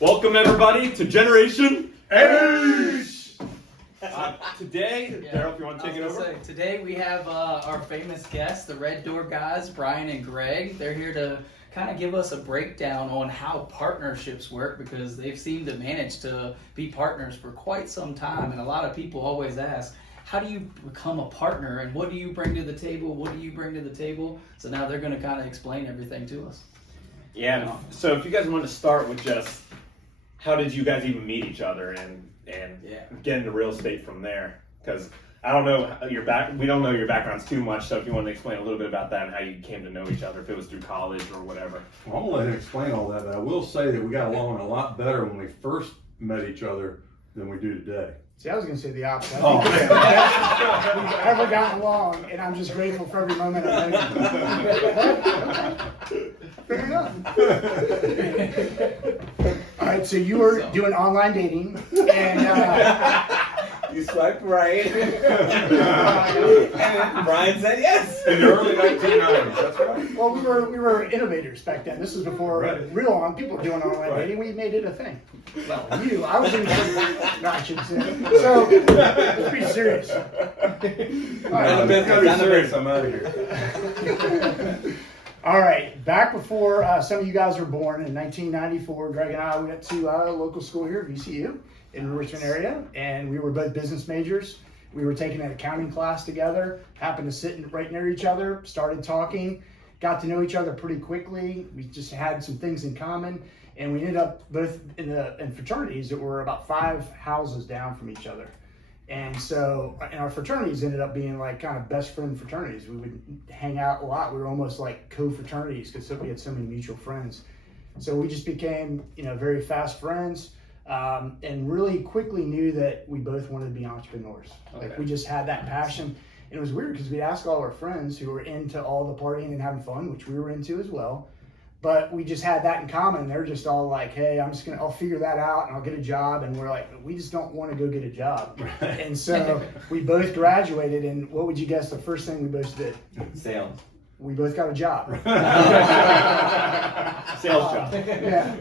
Welcome everybody to Generation H. Today, Daryl, if you want to take it over. Today we have our famous guests, the Red Door guys, Brian and Greg. They're here to kind of give us a breakdown on how partnerships work, because they've seemed to manage to be partners for quite some time. And a lot of people always ask, how do you become a partner, and what do you bring to the table? What do you bring to the table? So now they're going to kind of explain everything to us. Yeah, so if you guys want to start with just how did you guys even meet each other and get into real estate from there? Because I don't know we don't know your backgrounds too much, so if you want to explain a little bit about that and how you came to know each other, if it was through college or whatever. Well, I'm gonna let him explain all that, but I will say that we got along a lot better when we first met each other than we do today. See, I was going to say the opposite. Oh, I think we've ever gotten along, and I'm just grateful for every moment I've had. Fair enough. All right, so you were doing online dating, and You swiped right. And Brian said yes. In the early 1990s, that's right. well, we were innovators back then. This was before people were doing online dating. We made it a thing. Well, I was in. No, I shouldn't say that. So it's pretty serious. I'm serious, I'm out of here. All right, back before some of you guys were born in 1994, Greg and I went to a local school here, VCU, in the Richmond area, and we were both business majors. We were taking an accounting class together, happened to sit right near each other, started talking, got to know each other pretty quickly. We just had some things in common, and we ended up both in fraternities that were about 5 houses down from each other. And so, and our fraternities ended up being like kind of best friend fraternities. We would hang out a lot. We were almost like co-fraternities because we had so many mutual friends. So we just became, very fast friends, and really quickly knew that we both wanted to be entrepreneurs. Okay. Like we just had that passion. And it was weird because we'd ask all our friends who were into all the partying and having fun, which we were into as well. But we just had that in common. They're just all like, hey, I'll figure that out and I'll get a job. And we're like, we just don't want to go get a job. And so we both graduated, and what would you guess the first thing we both did? Sales. We both got a job. Sales job. Yeah.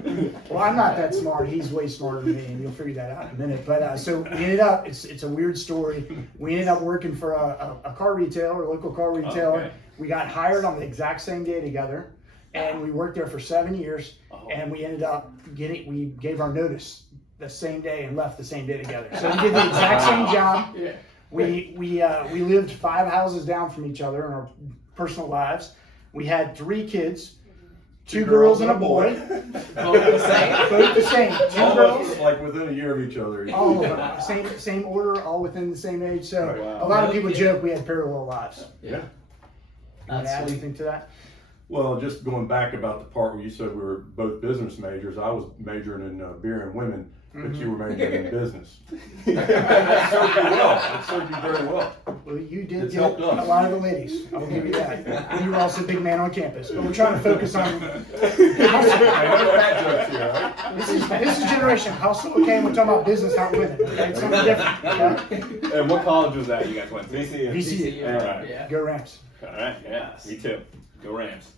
Well, I'm not that smart. He's way smarter than me, and you'll figure that out in a minute. But so we ended up, it's a weird story. We ended up working for a car retailer, a local car retailer. Okay. We got hired on the exact same day together. And we worked there for 7 years, and we ended up we gave our notice the same day and left the same day together. So we did the exact same job. Yeah. We lived 5 houses down from each other in our personal lives. We had 3 kids, 2 girls and a boy. Both the same. Both the same. 2 girls. Almost like within a year of each other. All of them. Same order, all within the same age. So Wow. a lot of people joke we had parallel lives. Yeah. Add anything to that? Well, just going back about the part where you said we were both business majors, I was majoring in beer and women, but you were majoring in business. It served you well. It served you very well. Well, you did It's get helped us. a lot of the ladies. I'll give you that. And you were also a big man on campus. But we're trying to focus on this is generation hustle. Okay, we're talking about business, not women. Okay, it's something different. Okay? And what college was that you guys went to? VCU. All right. Yeah. Go Rams. All right, yeah, me too. Go Rams.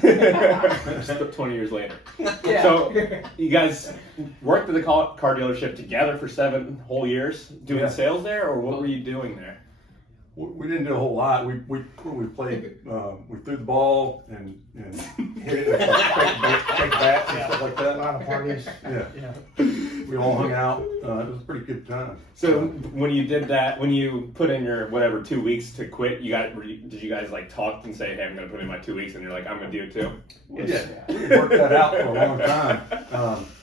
20 years later. Yeah. So you guys worked at the car dealership together for 7 whole years doing Yeah. sales there, or what were you doing there? We didn't do a whole lot. We played. We threw the ball and hit it, and take bats and stuff like A that. lot of parties. Yeah, we all hung out. It was a pretty good time. So when you did that, when you put in your 2 weeks to quit, did you guys like talk and say, hey, I'm gonna put in my 2 weeks, and you're like, I'm gonna do it too? Yeah, we worked that out for a long time.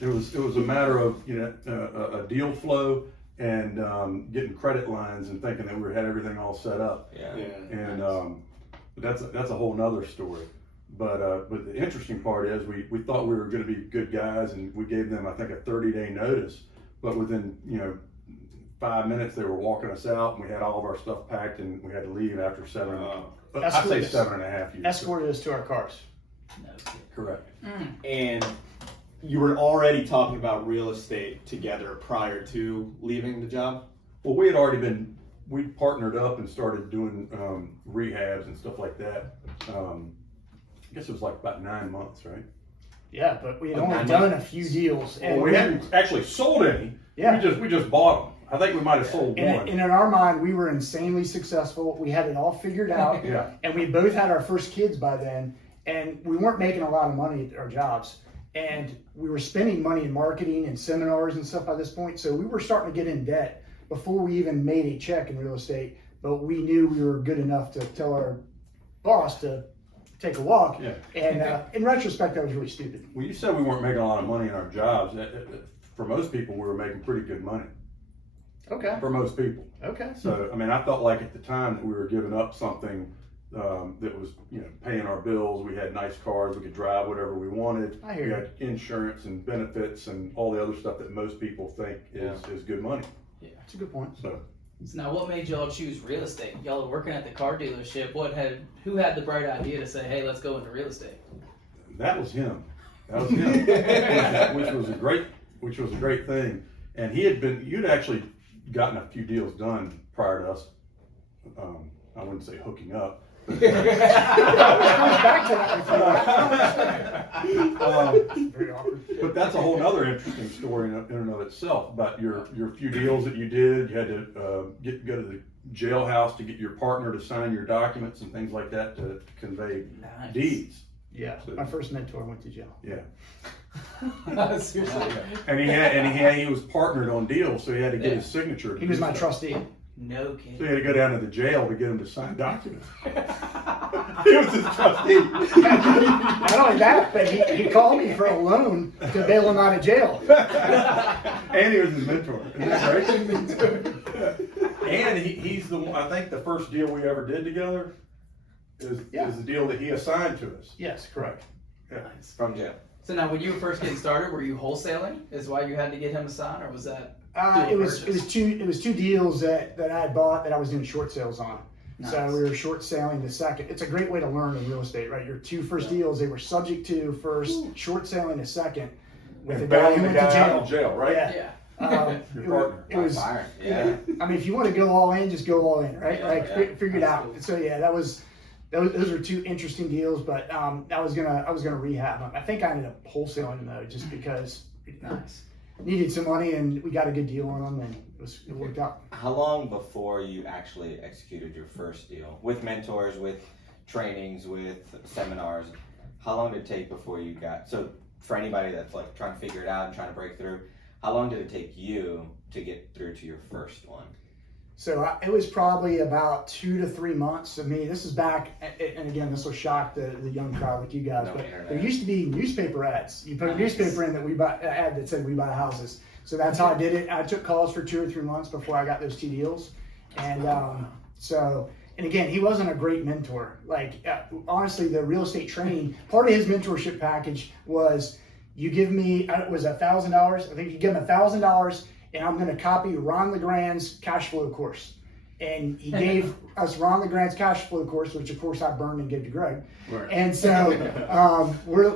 It was a matter of a deal flow and getting credit lines and thinking that we had everything all set up. Yeah. And that's a whole nother story. But the interesting part is we thought we were going to be good guys, and we gave them I think a 30-day notice. But within 5 minutes they were walking us out, and we had all of our stuff packed, and we had to leave after 7. I'd say 7.5 years. Escorted us to our cars. No kidding. Correct. And you were already talking about real estate together prior to leaving the job? Well, we had already we partnered up and started doing rehabs and stuff like that. I guess it was like about 9 months, right? Yeah, but we had Oh, only 9 done months. a few deals. Well, we hadn't actually sold any. Yeah. We just bought them. I think we might have sold And, one. and in our mind, we were insanely successful. We had it all figured out. Yeah. And we both had our first kids by then. And we weren't making a lot of money at our jobs. And we were spending money in marketing and seminars and stuff by this point. So we were starting to get in debt before we even made a check in real estate. But we knew we were good enough to tell our boss to take a walk. Yeah. And in retrospect, that was really stupid. Well, you said we weren't making a lot of money in our jobs. For most people, we were making pretty good money. Okay. For most people. Okay. So, I mean, I felt like at the time that we were giving up something that was, paying our bills. We had nice cars. We could drive whatever we wanted. I hear We you. had insurance and benefits and all the other stuff that most people think is good money. That's a good point. So, So now, what made y'all choose real estate? Y'all are working at the car dealership. Who had the bright idea to say, "Hey, let's go into real estate"? that was him. That was him, which was a great thing. And you'd actually gotten a few deals done prior to us. I wouldn't say hooking up. Comes back to that with you. Very awkward. But that's a whole other interesting story in and of itself about your few deals that you did. You had to go to the jailhouse to get your partner to sign your documents and things like that to convey Nice. deeds. Yeah, my first mentor went to jail. Yeah. Seriously. And he was partnered on deals, so he had to get his signature. to He was do my stuff. trustee. No So kidding. he had to go down to the jail to get him to sign documents. He was his trustee. Not only that, but he called me for a loan to bail him out of jail. And he was his mentor. Isn't that great? And he's the one, I think the first deal we ever did together is the deal that he assigned to us. Yes, correct. Nice. From jail. So now, when you were first getting started, were you wholesaling? Is why you had to get him to sign, or was that? It was two deals that I had bought that I was doing short sales on. So Nice. we were short selling the second. It's a great way to learn in real estate, right? Your two first deals, they were subject to first, short selling the second, with And the guy who bailing went the to guy out jail. of jail, right? Yeah. Yeah. Your It partner. was. Fire. Yeah. I mean, if you want to go all in, just go all in, right? Yeah, Like yeah. figure it out. Absolutely. So yeah, those were two interesting deals, but I was gonna rehab them. I think I ended up wholesaling them though, just because Nice. needed some money and we got a good deal on them and it worked out. How long before you actually executed your first deal with mentors, with trainings, with seminars? How long did it take before you got? So for anybody that's like trying to figure it out and trying to break through, how long did it take you to get through to your first one? So it was probably about 2 to 3 months of me. This is back, and again, this will shock the young crowd like you guys, No but internet. there used to be newspaper ads. You put a Nice. newspaper in that ad that said we buy houses. So that's how I did it. I took calls for 2 or 3 months before I got those two deals. And and again, he wasn't a great mentor. Like, honestly, the real estate training, part of his mentorship package was you give me, it was $1,000. I think you give him $1,000 and I'm going to copy Ron LeGrand's cash flow course. And he gave us Ron LeGrand's cash flow course, which of course I burned and gave to Greg. Right. And so,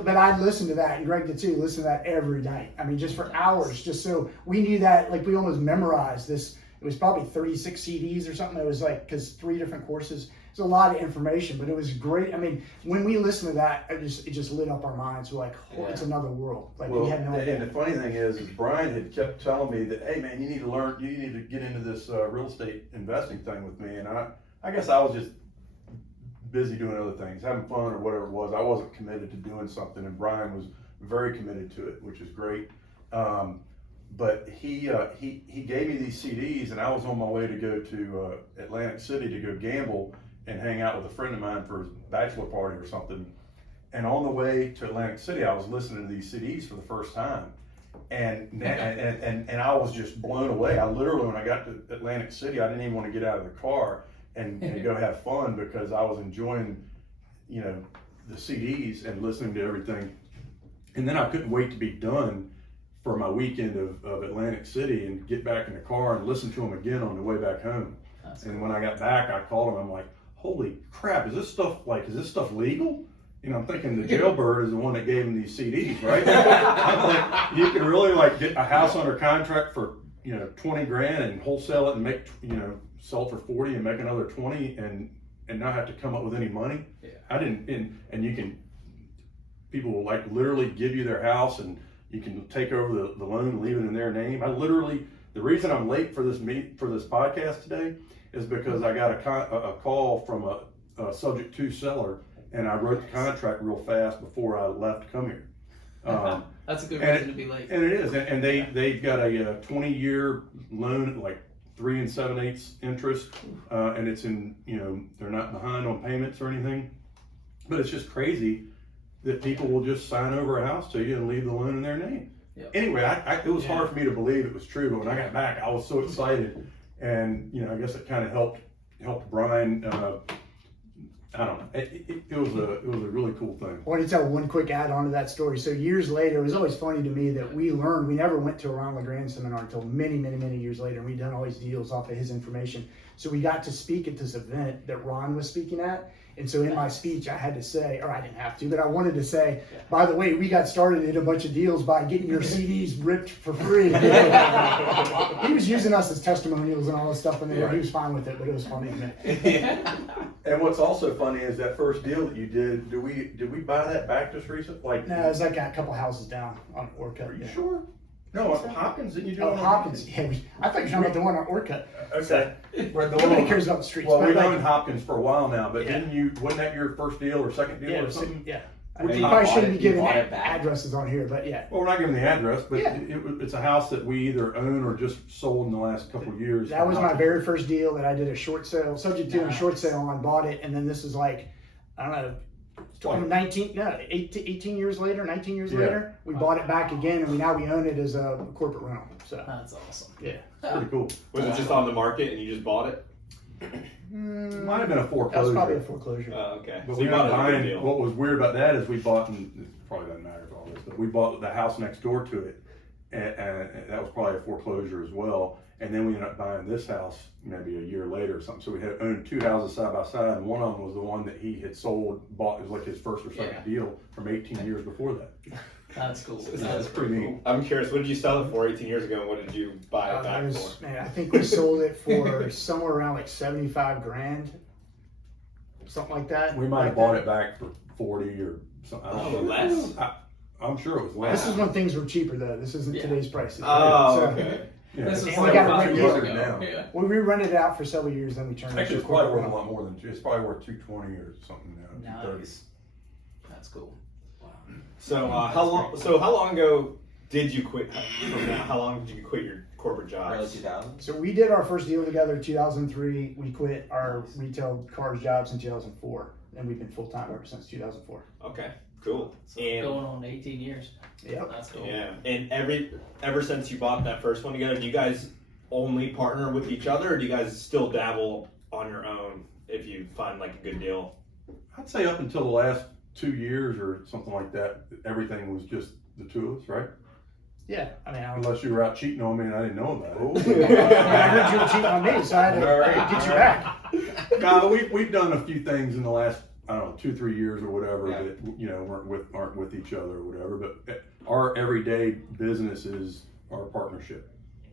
but I'd listen to that, and Greg did too, listen to that every night. I mean, just for hours, just so we knew that, like we almost memorized this. It was probably 36 CDs or something. It was like, because 3 different courses. It's a lot of information, but it was great. I mean, when we listened to that, it just lit up our minds. We're like, oh, it's another world. Like Well, we had no and idea. the funny thing is Brian had kept telling me that, hey man, you need to get into this real estate investing thing with me. And I guess I was just busy doing other things, having fun or whatever it was. I wasn't committed to doing something, and Brian was very committed to it, which is great. But he gave me these CDs, and I was on my way to go to Atlantic City to go gamble and hang out with a friend of mine for his bachelor party or something. And on the way to Atlantic City, I was listening to these CDs for the first time, and I was just blown away. I literally, when I got to Atlantic City, I didn't even want to get out of the car and go have fun because I was enjoying, the CDs and listening to everything. And then I couldn't wait to be done for my weekend of Atlantic City and get back in the car and listen to them again on the way back home. That's And when I got back, I called him. I'm like, holy crap, is this stuff legal? I'm thinking the jailbird is the one that gave him these CDs, right? I'm like, you can really get a house under contract for, 20 grand and wholesale it and make, sell it for 40 and make another 20 and not have to come up with any money. Yeah. I didn't, and you can people will like literally give you their house and you can take over the loan and leave it in their name. The reason I'm late for this podcast today is because I got a call from a subject to seller, and I wrote the contract real fast before I left to come here. That's a good reason to be late. And it is, and they've got a 20-year loan, like 3 7/8 interest, and it's in, they're not behind on payments or anything, but it's just crazy that people will just sign over a house to you and leave the loan in their name. Yep. Anyway, it was hard for me to believe it was true, but when I got back, I was so excited, and I guess it kind of helped Brian. I don't know. It was a really cool thing. I want to tell one quick add on to that story. So years later, it was always funny to me that we never went to a Ron LeGrand seminar until many, many, many years later. And we'd done all these deals off of his information. So we got to speak at this event that Ron was speaking at. And so in my speech, I had to say, or I didn't have to, but I wanted to say, by the way, we got started in a bunch of deals by getting your CDs ripped for free. He was using us as testimonials and all this stuff, and he was fine with it, but it was funny. And what's also funny is that first deal that you did. Did we buy that back just recently? Like, No, it was like a couple houses down on Orcutt. Are you sure? No, Hopkins. Didn't you do? Oh, one on Hopkins. Yeah, I thought you were talking about the one on Orcutt. Okay. Nobody cares about the streets. Well, but we've like- owned Hopkins for a while now, but Yeah. wasn't that your first deal or second deal Yeah, or something? yeah. Would We you probably bought shouldn't be it- you giving bought it back? addresses on here, but yeah. Well, we're not giving the address, but Yeah. it's a house that we either own or just sold in the last couple of years. That was my very first deal that I did a short sale, subject to a short sale on, bought it, and then this is like, I don't know, 18 years later, 19 years Yeah. later, we bought it back again, and now we own it as a corporate rental. So That's awesome. yeah, Pretty cool. Was it just on the market and you just bought it? Might have been a that was foreclosure. probably a foreclosure. Oh, okay. But So we you bought ended it up at a good buying, deal. what was weird about that is we bought, and it probably doesn't matter for all this, but we bought the house next door to it, and that was probably a foreclosure as well. And then we ended up buying this house maybe a year later or something. So we had owned 2 houses side by side, and one of them was the one that he had bought. It was like his first or second deal from 18 years before that. That's cool. That's pretty neat. I'm curious, what did you sell it for 18 years ago, and what did you buy it back for? Man, I think we sold it for somewhere around like 75 grand, something like that. We might have bought it back for 40 or something. I don't know. Less? I'm sure it was less. This is when things were cheaper though. This isn't today's prices. Oh, So, okay. Yeah. This was And like we got 5 it years right ago. now. Yeah. well, we rented it out for several years, then we turned it Actually, into it's a probably corporate worth a rental. lot more than, it's probably worth 220 or something now. 230. Nice. That's cool. So how long ago did you quit? From now, how long did you quit your corporate Early jobs? 2000s. So we did our first deal together in 2003. We quit our retail cars jobs in 2004, and we've been full time ever since 2004. Okay, cool. So And going on 18 years. Yep. That's cool. yeah, and ever since you bought that first one together, do you guys only partner with each other, or do you guys still dabble on your own if you find like a good deal? I'd say up until the last 2 years or something like that, everything was just the two of us, right? Yeah, I mean, Unless you were out cheating on me and I didn't know about it. I heard you were cheating on me, so I had to get you back. No, we've done a few things in the last, I don't know, 2-3 years or whatever Yeah. that aren't with each other or whatever. But our everyday business is our partnership.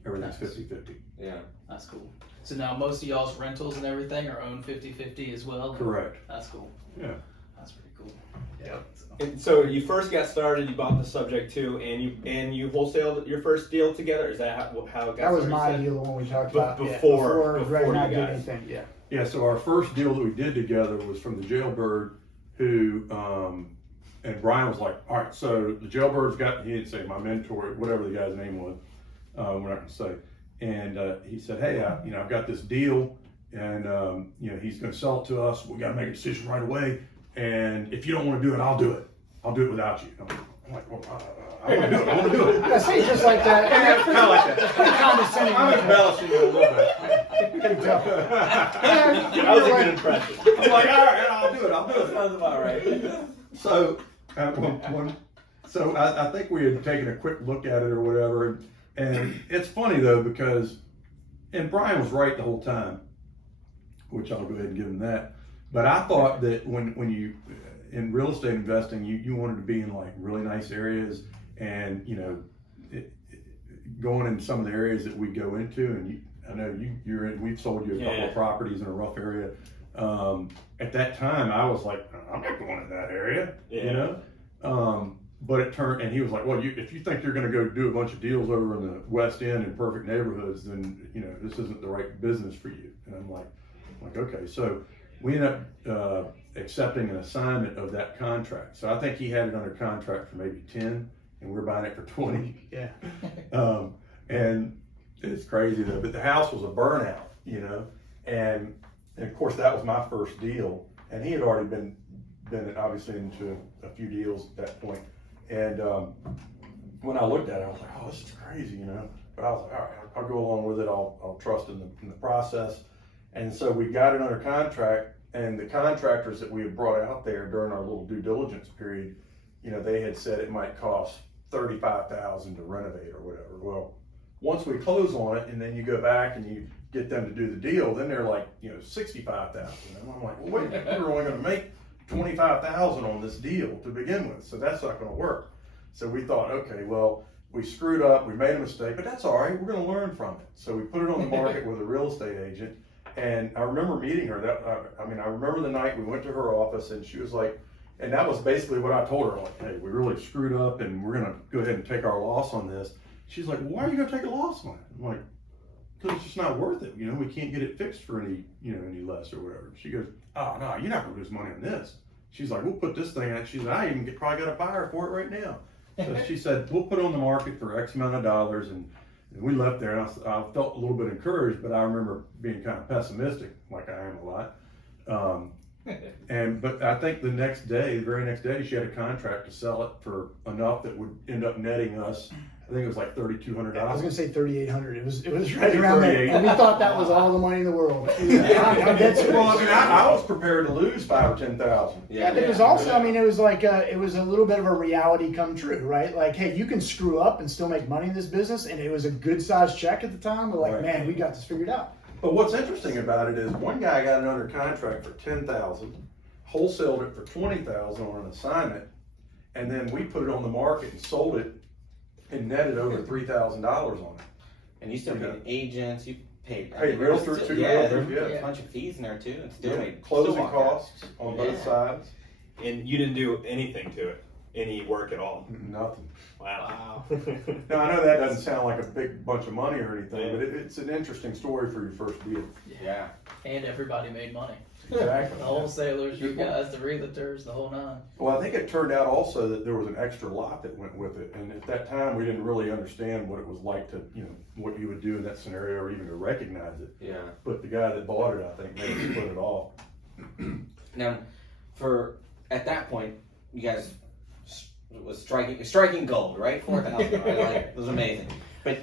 Everything's Nice. 50-50. Yeah. That's cool. So now most of y'all's rentals and everything are owned 50-50 as well? Correct. That's cool. Yeah. That's pretty cool. Yep. And so you first got started, you bought the subject too, and you wholesaled your first deal together. Is that how it got That was started? my You said? deal, the one we talked But about. before Greg and I you did guys. anything. Yeah. Yeah, so our first deal that we did together was from the Jailbird, who, and Brian was like, all right, so the Jailbird's got, he didn't say my mentor, whatever the guy's name was, we're not gonna say. And he said, hey, I've got this deal, and he's gonna sell it to us. We gotta make a decision right away. And if you don't wanna do it, I'll do it. I'll do it without you. I'm like, well, I wanna do it, I wanna do it. I say just like that. Yeah, it's kinda like that. It's pretty condescending. I'm embellishing it a little bit. Couldn't tell. That was a good impression. I'm like, all right, I'll do it. Sounds about right. So, so I think we had taken a quick look at it or whatever, and it's funny though because, and Brian was right the whole time, which I'll go ahead and give him that. But I thought that when you in real estate investing, you wanted to be in like really nice areas, and going in some of the areas that we go into, and I know you're in. We've sold you a couple of properties in a rough area. At that time, I was like, I'm not going in that area, Yeah. But it turned, and he was like, well, if you think you're going to go do a bunch of deals over in the West End in perfect neighborhoods, then, you know, this isn't the right business for you. And I'm like, okay. So we ended up accepting an assignment of that contract. So I think he had it under contract for maybe 10, and we're buying it for 20. Yeah. And it's crazy though, but the house was a burnout, you know, and of course that was my first deal, and he had already been obviously into a few deals at that point. And when I looked at it, I was like, oh, this is crazy, you know. But I was like, all right, I'll go along with it. I'll trust in the process. And so we got it under contract, and the contractors that we had brought out there during our little due diligence period, you know, they had said it might cost $35,000 to renovate or whatever. Well, once we close on it, and then you go back and you get them to do the deal, then they're like, you know, $65,000. And I'm like, well, wait, we were only going to make $25,000 on this deal to begin with, so that's not going to work. So we thought, okay, well, we screwed up, we made a mistake, but that's all right. We're going to learn from it. So we put it on the market with a real estate agent, and I remember meeting her. I remember the night we went to her office, and she was like, and that was basically what I told her, like, hey, we really screwed up, and we're going to go ahead and take our loss on this. She's like, well, why are you going to take a loss on it? I'm like, because it's just not worth it. You know, we can't get it fixed for any less or whatever. She goes, oh, no, you're not going to lose money on this. She's like, we'll put this thing out. She said, I even probably got a buyer for it right now. So she said, we'll put it on the market for X amount of dollars. And we left there, and I felt a little bit encouraged, but I remember being kind of pessimistic, like I am a lot. But I think the very next day, she had a contract to sell it for enough that would end up netting us, I think it was like $3,200. I was gonna say 3,800. It was right around there, and we thought that was all the money in the world. I'm dead serious. Well, I mean, I was prepared to lose $5,000 or $10,000. Yeah, but it was also, I mean, it was like it was a little bit of a reality come true, right? Like, hey, you can screw up and still make money in this business, and it was a good sized check at the time. We're like, Right. man, we got this figured out. But what's interesting about it is one guy got it under contract for $10,000, wholesaled it for $20,000 on an assignment, and then we put it on the market and sold it and netted over $3,000 on it. And you still paid agents, you paid realtors, two there's realtors, a bunch of fees in there too, and still made Closing still walked out. costs on both sides, And you didn't do anything to it, any work at all. nothing. Wow. Now I know that doesn't sound like a big bunch of money or anything, but it's an interesting story for your first deal. Yeah. And everybody made money. Exactly. The wholesalers, you guys, the realtors, the whole nine. Well, I think it turned out also that there was an extra lot that went with it, and at that time we didn't really understand what it was like to, you know, what you would do in that scenario or even to recognize it. Yeah. But the guy that bought it, I think, made us split it off. Now, at that point, you guys was striking gold, right? 4,000, right? Like, it was amazing. But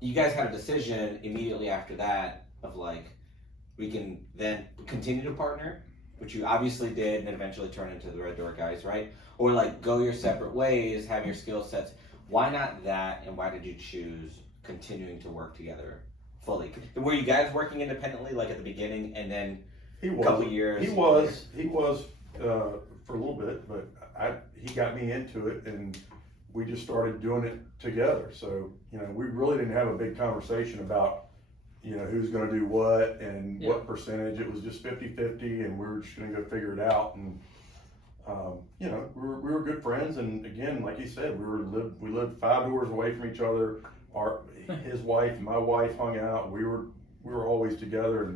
you guys had a decision immediately after that of like, we can then continue to partner, which you obviously did, and then eventually turn into the Red Door guys, right? Or like go your separate ways, have your skill sets. Why not that, and why did you choose continuing to work together fully? Were you guys working independently, like at the beginning, and then He a was. couple years? He was for a little bit, but he got me into it, and we just started doing it together. So, you know, we really didn't have a big conversation about, you know, who's going to do what and what percentage. It was just 50-50, and we were just going to go figure it out. And you know, we were good friends. And again, like he said, we lived 5 doors away from each other. His wife and my wife hung out. We were always together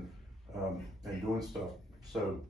and doing stuff. So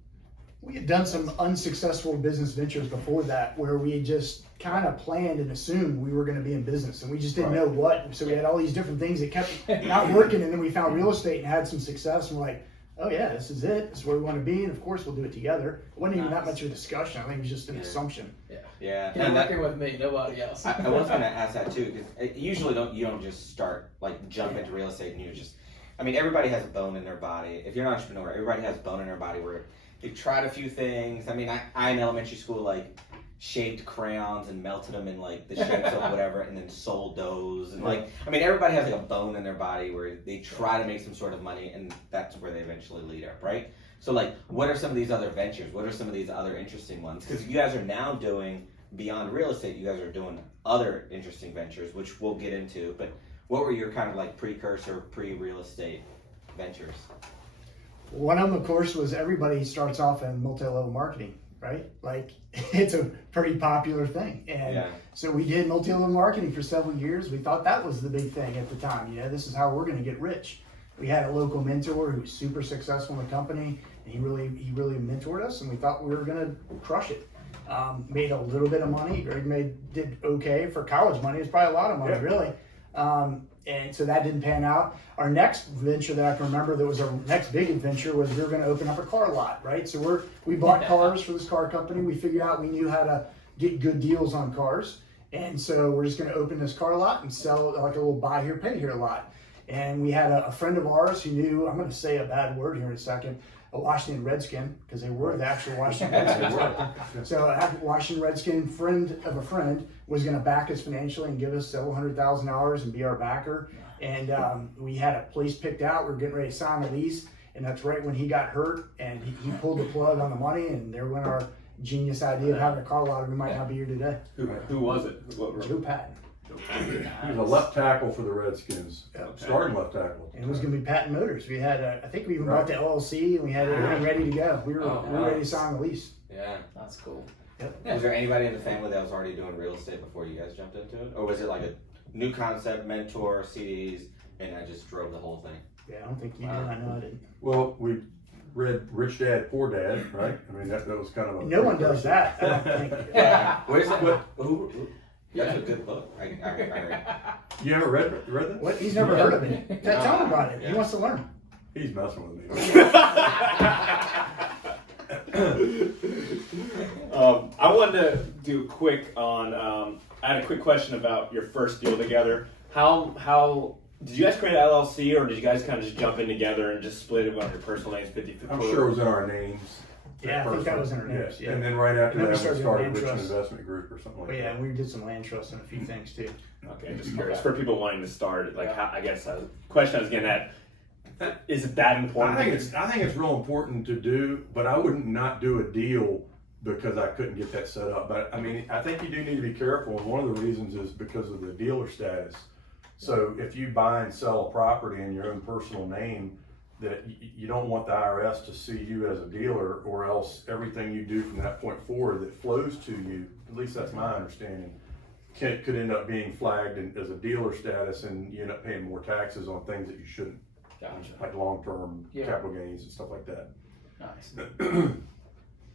We had done some unsuccessful business ventures before that, where we had just kind of planned and assumed we were going to be in business, and we just didn't know what. So we had all these different things that kept not working, and then we found real estate and had some success, and we're like, oh yeah, this is it. This is where we want to be, and of course we'll do it together. It wasn't even that much of a discussion. I think it was just an assumption. Yeah. You're working with me, nobody else. I was going to ask that too, because usually you don't just start, like, jump into real estate and you just, I mean, everybody has a bone in their body. If you're an entrepreneur, everybody has a bone in their body where they've tried a few things. I mean, I in elementary school, like, shaped crayons and melted them in, like, the shapes of whatever, and then sold those. And, like, I mean, everybody has, like, a bone in their body where they try to make some sort of money, and that's where they eventually lead up, right? So, like, what are some of these other ventures? What are some of these other interesting ones? Because you guys are now doing, beyond real estate, you guys are doing other interesting ventures, which we'll get into. But what were your kind of, like, precursor, pre-real estate ventures? One of them, of course, was everybody starts off in multi-level marketing. right? Like it's a pretty popular thing. And Yeah. so we did multi-level marketing for several years. We thought that was the big thing at the time. This is how we're going to get rich. We had a local mentor who was super successful in the company, and he really mentored us, and we thought we were going to crush it. Made a little bit of money. Greg did okay for college money. It's probably a lot of money, really. And so that didn't pan out. Our next venture that I can remember that was our next big adventure was we were going to open up a car lot, right? So we bought cars for this car company. We figured out we knew how to get good deals on cars. And so we're just going to open this car lot and sell like a little buy here, pay here lot. And we had a friend of ours who knew, I'm going to say a bad word here in a second, a Washington Redskin, because they were the actual Washington Redskins. So a Washington Redskin friend of a friend was going to back us financially and give us several $100,000 and be our backer. And we had a place picked out. We were getting ready to sign the lease, and that's right when he got hurt, and he pulled the plug on the money, and there went our genius idea of having a car lot. We might not be here today. Who was it? Joe Patton. He was a left tackle for the Redskins, starting left tackle. And it was going to be Patton Motors. We had, I think we even bought the LLC, and we had everything ready to go. We were ready to sign the lease. Yeah. That's cool. Yep. Was there anybody in the family that was already doing real estate before you guys jumped into it? Or was it like a new concept, mentor, CDs, and I just drove the whole thing? Yeah, I don't think you did. I know I didn't. Well, we read Rich Dad, Poor Dad, right? I mean, that was kind of a... No one does that, I don't think. Yeah. Where's that? Who? That's a good book. I You ever read that? What? He's never heard of it. Tell him about it. He wants to learn. He's messing with me. I wanted to do quick on. I had a quick question about your first deal together. How did you guys create an LLC, or did you guys kind of just jump in together and just split it on your personal names 50/50? I'm sure it was in our names. Yeah, I think that was in our names. Yeah. And then right after And then we that, we started started Land Richmond Trust. Investment Group or something like But that. yeah, and we did some land trust and a few things too. Okay, just curious for people wanting to start. Like, how, I guess the question I was getting at: is it that important? I think it's real important to do, but I wouldn't not do a deal because I couldn't get that set up. But I mean, I think you do need to be careful, and one of the reasons is because of the dealer status. So if you buy and sell a property in your own personal name, that you don't want the IRS to see you as a dealer, or else everything you do from that point forward that flows to you, at least that's my understanding, could end up being flagged as a dealer status, and you end up paying more taxes on things that you shouldn't, Gotcha. like long-term Yeah. capital gains and stuff like that. Nice.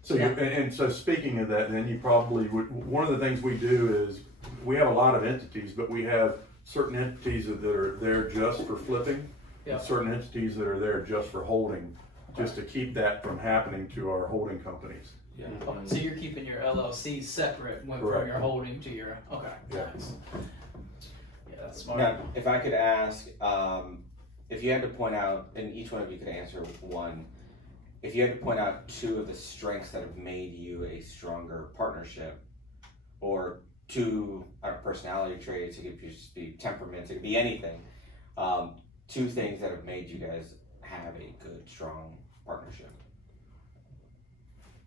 So, and so speaking of that, then you probably would, one of the things we do is, we have a lot of entities, but we have certain entities that are there just for flipping, Yeah. and certain entities that are there just for holding, just to keep that from happening to our holding companies. Yeah. So you're keeping your LLC separate from Correct. your holding to your, okay, Yeah. nice. Yeah, that's smart. Now, if I could ask, if you had to point out, and each one of you could answer one, if you had to point out two of the strengths that have made you a stronger partnership, or two personality traits, it could just be temperaments, it could be anything, two things that have made you guys have a good, strong partnership.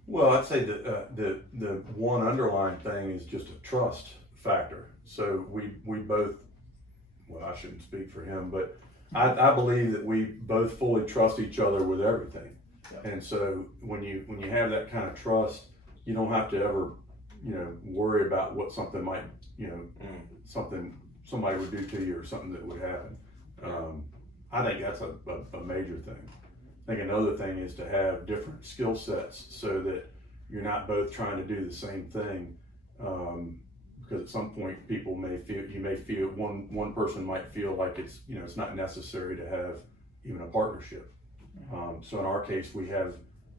Well, I'd say that the one underlying thing is just a trust factor. So we both, well, I shouldn't speak for him, but I believe that we both fully trust each other with everything. Yeah. And so when you have that kind of trust, you don't have to ever, worry about what something might, something somebody would do to you or something that would happen. I think that's a major thing. I think another thing is to have different skill sets so that you're not both trying to do the same thing. Because at some point you may feel one person might feel like it's, it's not necessary to have even a partnership. So in our case, we have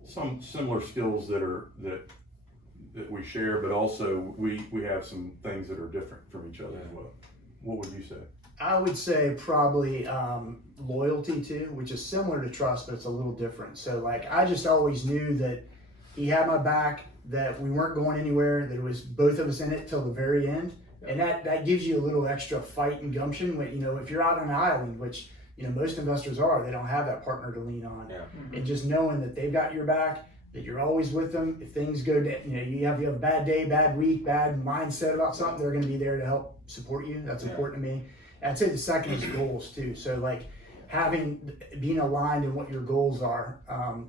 some similar skills that we share, but also we have some things that are different from each other as well. What would you say? I would say probably loyalty too, which is similar to trust, but it's a little different. So like, I just always knew that he had my back, that we weren't going anywhere, that it was both of us in it till the very end. And that gives you a little extra fight and gumption when, if you're out on an island, which, most investors are, they don't have that partner to lean on. Yeah. And just knowing that they've got your back, that you're always with them. If things go down, you have a bad day, bad week, bad mindset about something, they're going to be there to help support you. That's important to me. And I'd say the second is goals too. So like being aligned in what your goals are,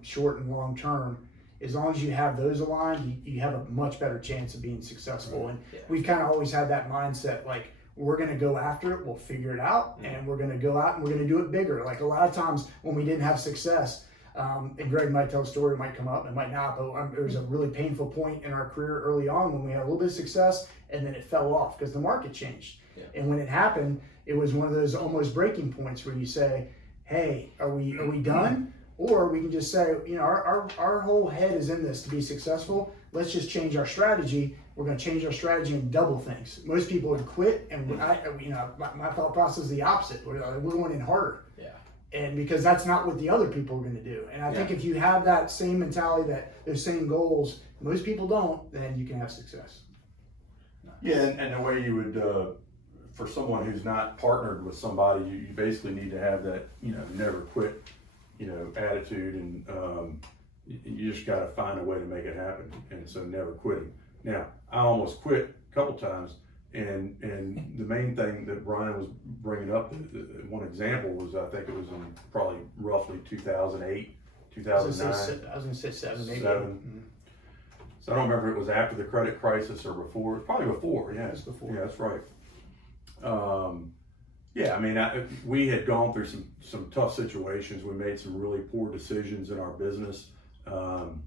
short and long term, as long as you have those aligned, you have a much better chance of being successful. And Yeah. we've kind of always had that mindset, like, we're going to go after it, we'll figure it out, and we're going to go out and we're going to do it bigger. Like a lot of times when we didn't have success, and Greg might tell a story, it might come up, it might not, but there was a really painful point in our career early on when we had a little bit of success and then it fell off because the market changed. Yeah. And when it happened, it was one of those almost breaking points where you say, hey, are we done? Or we can just say, you know, our whole head is in this to be successful. Let's just change our strategy. We're going to change our strategy and double things. Most people would quit, and my thought process is the opposite. We're going in harder. Yeah. And because that's not what the other people are going to do. And I think if you have that same mentality, that those same goals, most people don't, then you can have success. Yeah, and the way you would, for someone who's not partnered with somebody, you basically need to have that, you know, never quit, you know, attitude, and you just got to find a way to make it happen. And so never quitting. Now, I almost quit a couple times, and the main thing that Brian was bringing up, one example was, I think it was in probably roughly 2008, 2009. I was going to say 7, maybe. 7. So I don't remember if it was after the credit crisis or before. Probably before. Yeah, It's before. Yeah, that's right. Yeah, I mean, we had gone through some tough situations. We made some really poor decisions in our business, and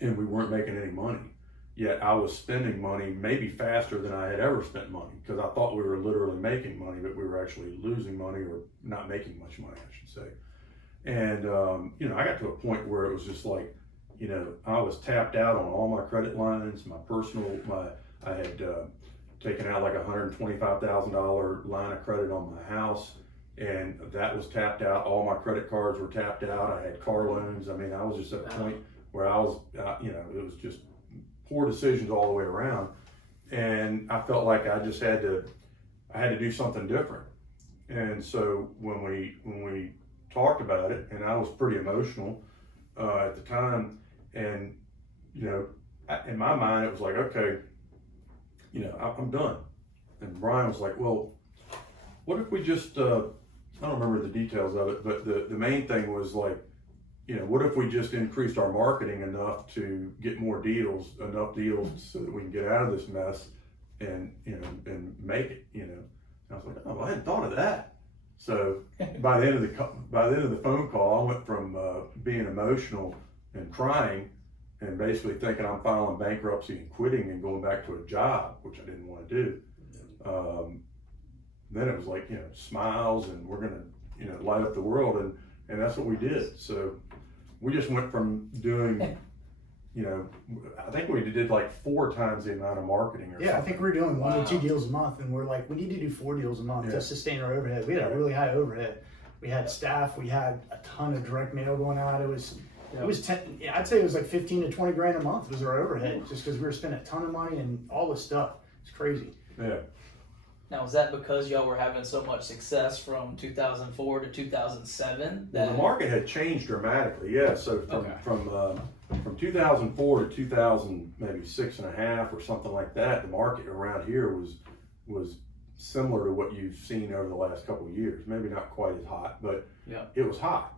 we weren't making any money. Yet I was spending money maybe faster than I had ever spent money, because I thought we were literally making money, but we were actually losing money, or not making much money, I should say. And you know, I got to a point where it was just like, you know, I was tapped out on all my credit lines, I had taken out like $125,000 line of credit on my house, and that was tapped out. All my credit cards were tapped out. I had car loans. I mean, I was just at a point where I was, you know, it was just poor decisions all the way around, and I felt like I just had to do something different. And so when we talked about it, and I was pretty emotional at the time, and you know, in my mind it was like, okay, you know, I'm done. And Brian was like, well, what if we just I don't remember the details of it, but the main thing was like, you know, what if we just increased our marketing enough to get more deals, so that we can get out of this mess and, you know, and make it, you know. And I was like, oh, I hadn't thought of that. So by the end of the phone call, I went from being emotional and crying and basically thinking I'm filing bankruptcy and quitting and going back to a job, which I didn't want to do. Then it was like, you know, smiles, and we're gonna, you know, light up the world, and that's what we did. So we just went from doing, you know, I think we did like 4 times the amount of marketing or something. I think we were doing 1 to 2 deals a month, and we're like, we need to do 4 deals a month to sustain our overhead. We had a really high overhead. We had staff, we had a ton of direct mail going out. It was 10, I'd say it was like 15 to 20 grand a month was our overhead, just because we were spending a ton of money and all this stuff. It's crazy. Yeah. Now, was that because y'all were having so much success from 2004 to 2007? Well, the market had changed dramatically. Yeah. So from 2004 to 2000, maybe 6.5 or something like that, the market around here was similar to what you've seen over the last couple of years. Maybe not quite as hot, but it was hot.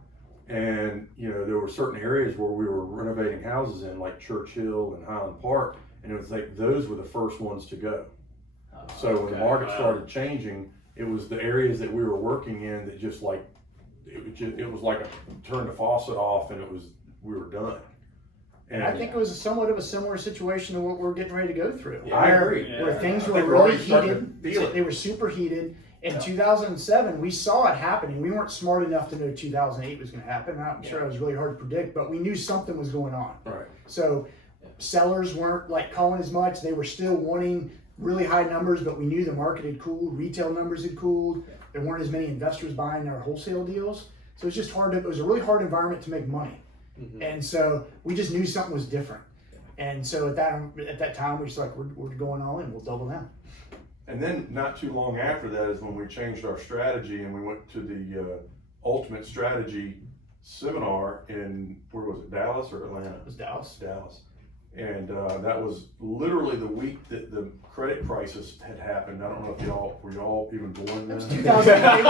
And you know, there were certain areas where we were renovating houses in, like Churchill and Highland Park, and it was like those were the first ones to go. So when the market started changing, it was the areas that we were working in that just like it was like turn the faucet off, and we were done. And I think it was somewhat of a similar situation to what we're getting ready to go through. Yeah, I agree. Where things I were think we're really already starting to heated. feel it. They were super heated. In 2007, we saw it happening. We weren't smart enough to know 2008 was going to happen. I'm sure it was really hard to predict, but we knew something was going on. Right. So sellers weren't like calling as much. They were still wanting really high numbers, but we knew the market had cooled. Retail numbers had cooled. There weren't as many investors buying our wholesale deals. So it was just hard. It was a really hard environment to make money. Mm-hmm. And so we just knew something was different. And so at that time, we just like, we're going all in. We'll double down. And then not too long after that is when we changed our strategy, and we went to the Ultimate Strategy seminar in, where was it, Dallas or Atlanta? It was Dallas. Dallas. And that was literally the week that the credit crisis had happened. I don't know if were y'all even born then? It was 2008.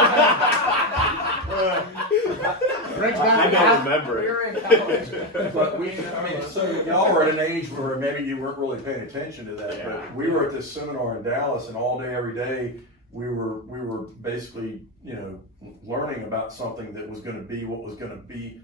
Greg's I got don't remember We it. were in college. But so y'all were at an age where maybe you weren't really paying attention to that, Yeah. but we were at this seminar in Dallas, and all day, every day, we were basically, learning about something that was gonna be what was gonna be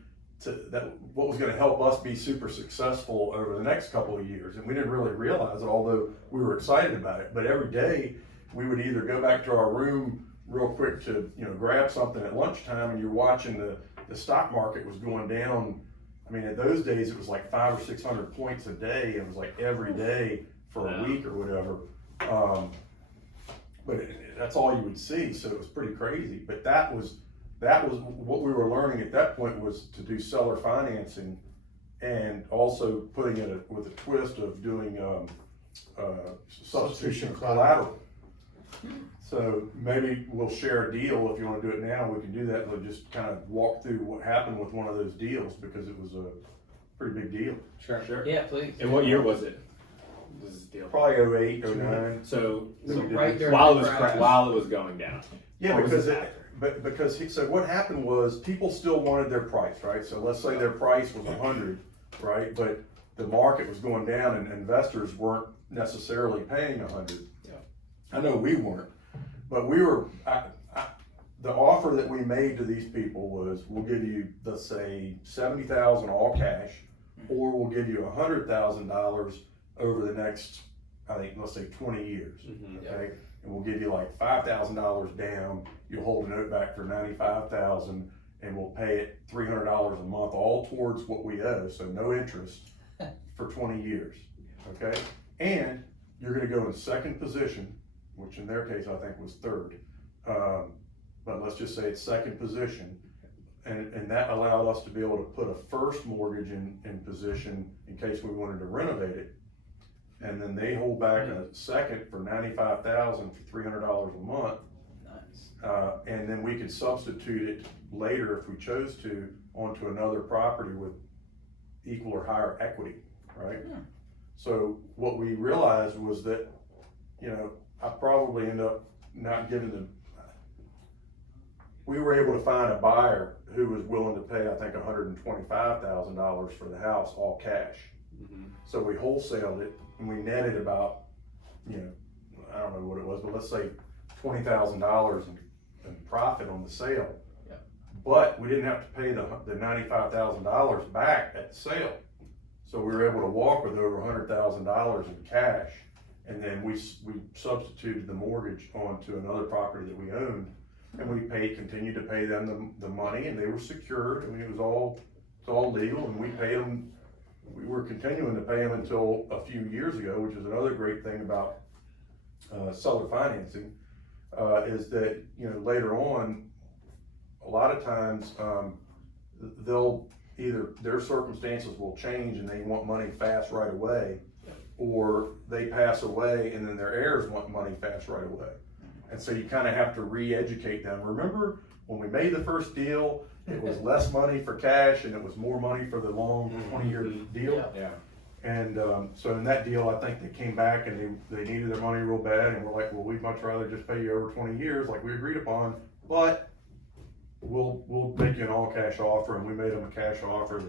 what was gonna help us be super successful over the next couple of years. And we didn't really realize it, although we were excited about it. But every day, we would either go back to our room real quick to, grab something at lunchtime, and you're watching the stock market was going down. I mean, at those days, it was like 500 or 600 points a day. It was like every day for a week or whatever. But that's all you would see, so it was pretty crazy. But that was what we were learning at that point, was to do seller financing, and also putting it with a twist of doing substitution of collateral. So maybe we'll share a deal. If you want to do it now, we can do that. We'll just kind of walk through what happened with one of those deals, because it was a pretty big deal. Sure. Yeah, please. And what year was it? This is the deal. Probably 08, 09. So Right during while it the was crash. while it was going down. Yeah, Or was because it after? so what happened was, people still wanted their price, right? So let's say their price was 100, right? But the market was going down, and investors weren't necessarily paying 100. Yeah. I know we weren't, but we were. The offer that we made to these people was, we'll give you, let's say, $70,000 all cash, or we'll give you $100,000 over the next, I think, let's say 20 years. Mhm. Okay, and we'll give you like $5,000 down. You'll hold a note back for $95,000, and we'll pay it $300 a month, all towards what we owe, so no interest for 20 years. Okay, and you're going to go in second position, which in their case I think was third, but let's just say it's second position, and that allowed us to be able to put a first mortgage in position in case we wanted to renovate it. And then they hold back a second for $95,000 for $300 a month. Nice. And then we could substitute it later, if we chose to, onto another property with equal or higher equity, right? So what we realized was that, I probably end up not giving them. We were able to find a buyer who was willing to pay, I think, $125,000 for the house, all cash. Mhm. So we wholesaled it, and we netted about, I don't know what it was, but let's say $20,000 in profit on the sale. Yeah. But we didn't have to pay the $95,000 back at the sale. So we were able to walk with over $100,000 in cash, and then we substituted the mortgage onto another property that we owned, and we continued to pay them the money, and they were secured. I mean, it's all legal, and we paid them. We were continuing to pay them until a few years ago, which is another great thing about seller financing, is that, later on, a lot of times, they'll either, their circumstances will change and they want money fast right away, or they pass away and then their heirs want money fast right away. And so you kind of have to re-educate them. Remember when we made the first deal, it was less money for cash and it was more money for the long 20-year deal. Yeah. And so in that deal, I think they came back and they needed their money real bad, and we're like, well, we'd much rather just pay you over 20 years like we agreed upon, but we'll make you an all cash offer. And we made them a cash offer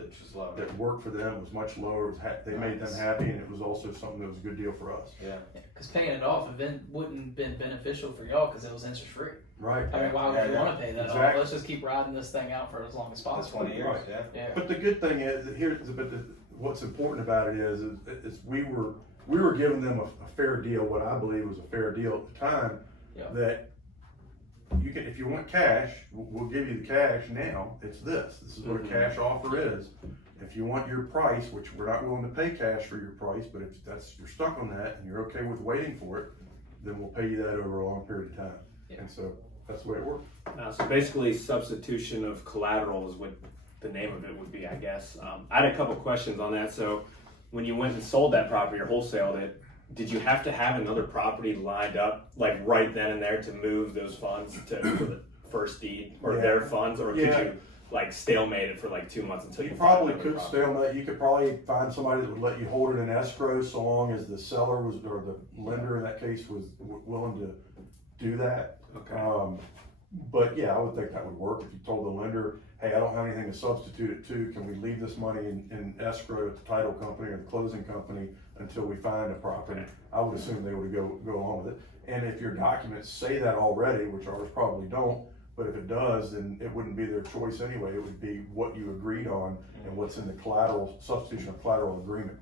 that worked for them. It was much lower. They made them happy, and it was also something that was a good deal for us. Yeah. Because paying it off wouldn't have been beneficial for y'all because it was interest free. Right. I mean, why would you Yeah. want to pay that off? Exactly. Let's just keep riding this thing out for as long as That's possible. 20 years. Right. Yeah. Yeah. But the good thing is that what's important about it is we were giving them a fair deal, what I believe was a fair deal at the time. Yeah. That you can, if you want cash, we'll give you the cash now. It's this. This is what a cash offer is. If you want your price, which we're not willing to pay cash for your price, but if you're stuck on that and you're okay with waiting for it, then we'll pay you that over a long period of time. Yeah. And so that's the way it works. So basically, substitution of collateral is what the name of it would be, I guess. I had a couple questions on that. So when you went and sold that property or wholesaled it, did you have to have another property lined up, like right then and there, to move those funds for the first deed or their funds, or could you like stalemate it for like 2 months until you You find probably another could property? stalemate. You could probably find somebody that would let you hold it in escrow so long as the seller or the lender in that case was willing to do that. Okay. But yeah, I would think that would work if you told the lender, hey, I don't have anything to substitute it to, can we leave this money in escrow at the title company or the closing company until we find a property? I would assume they would go along with it. And if your documents say that already, which ours probably don't, but if it does, then it wouldn't be their choice anyway. It would be what you agreed on and what's in the collateral, substitution of collateral agreement.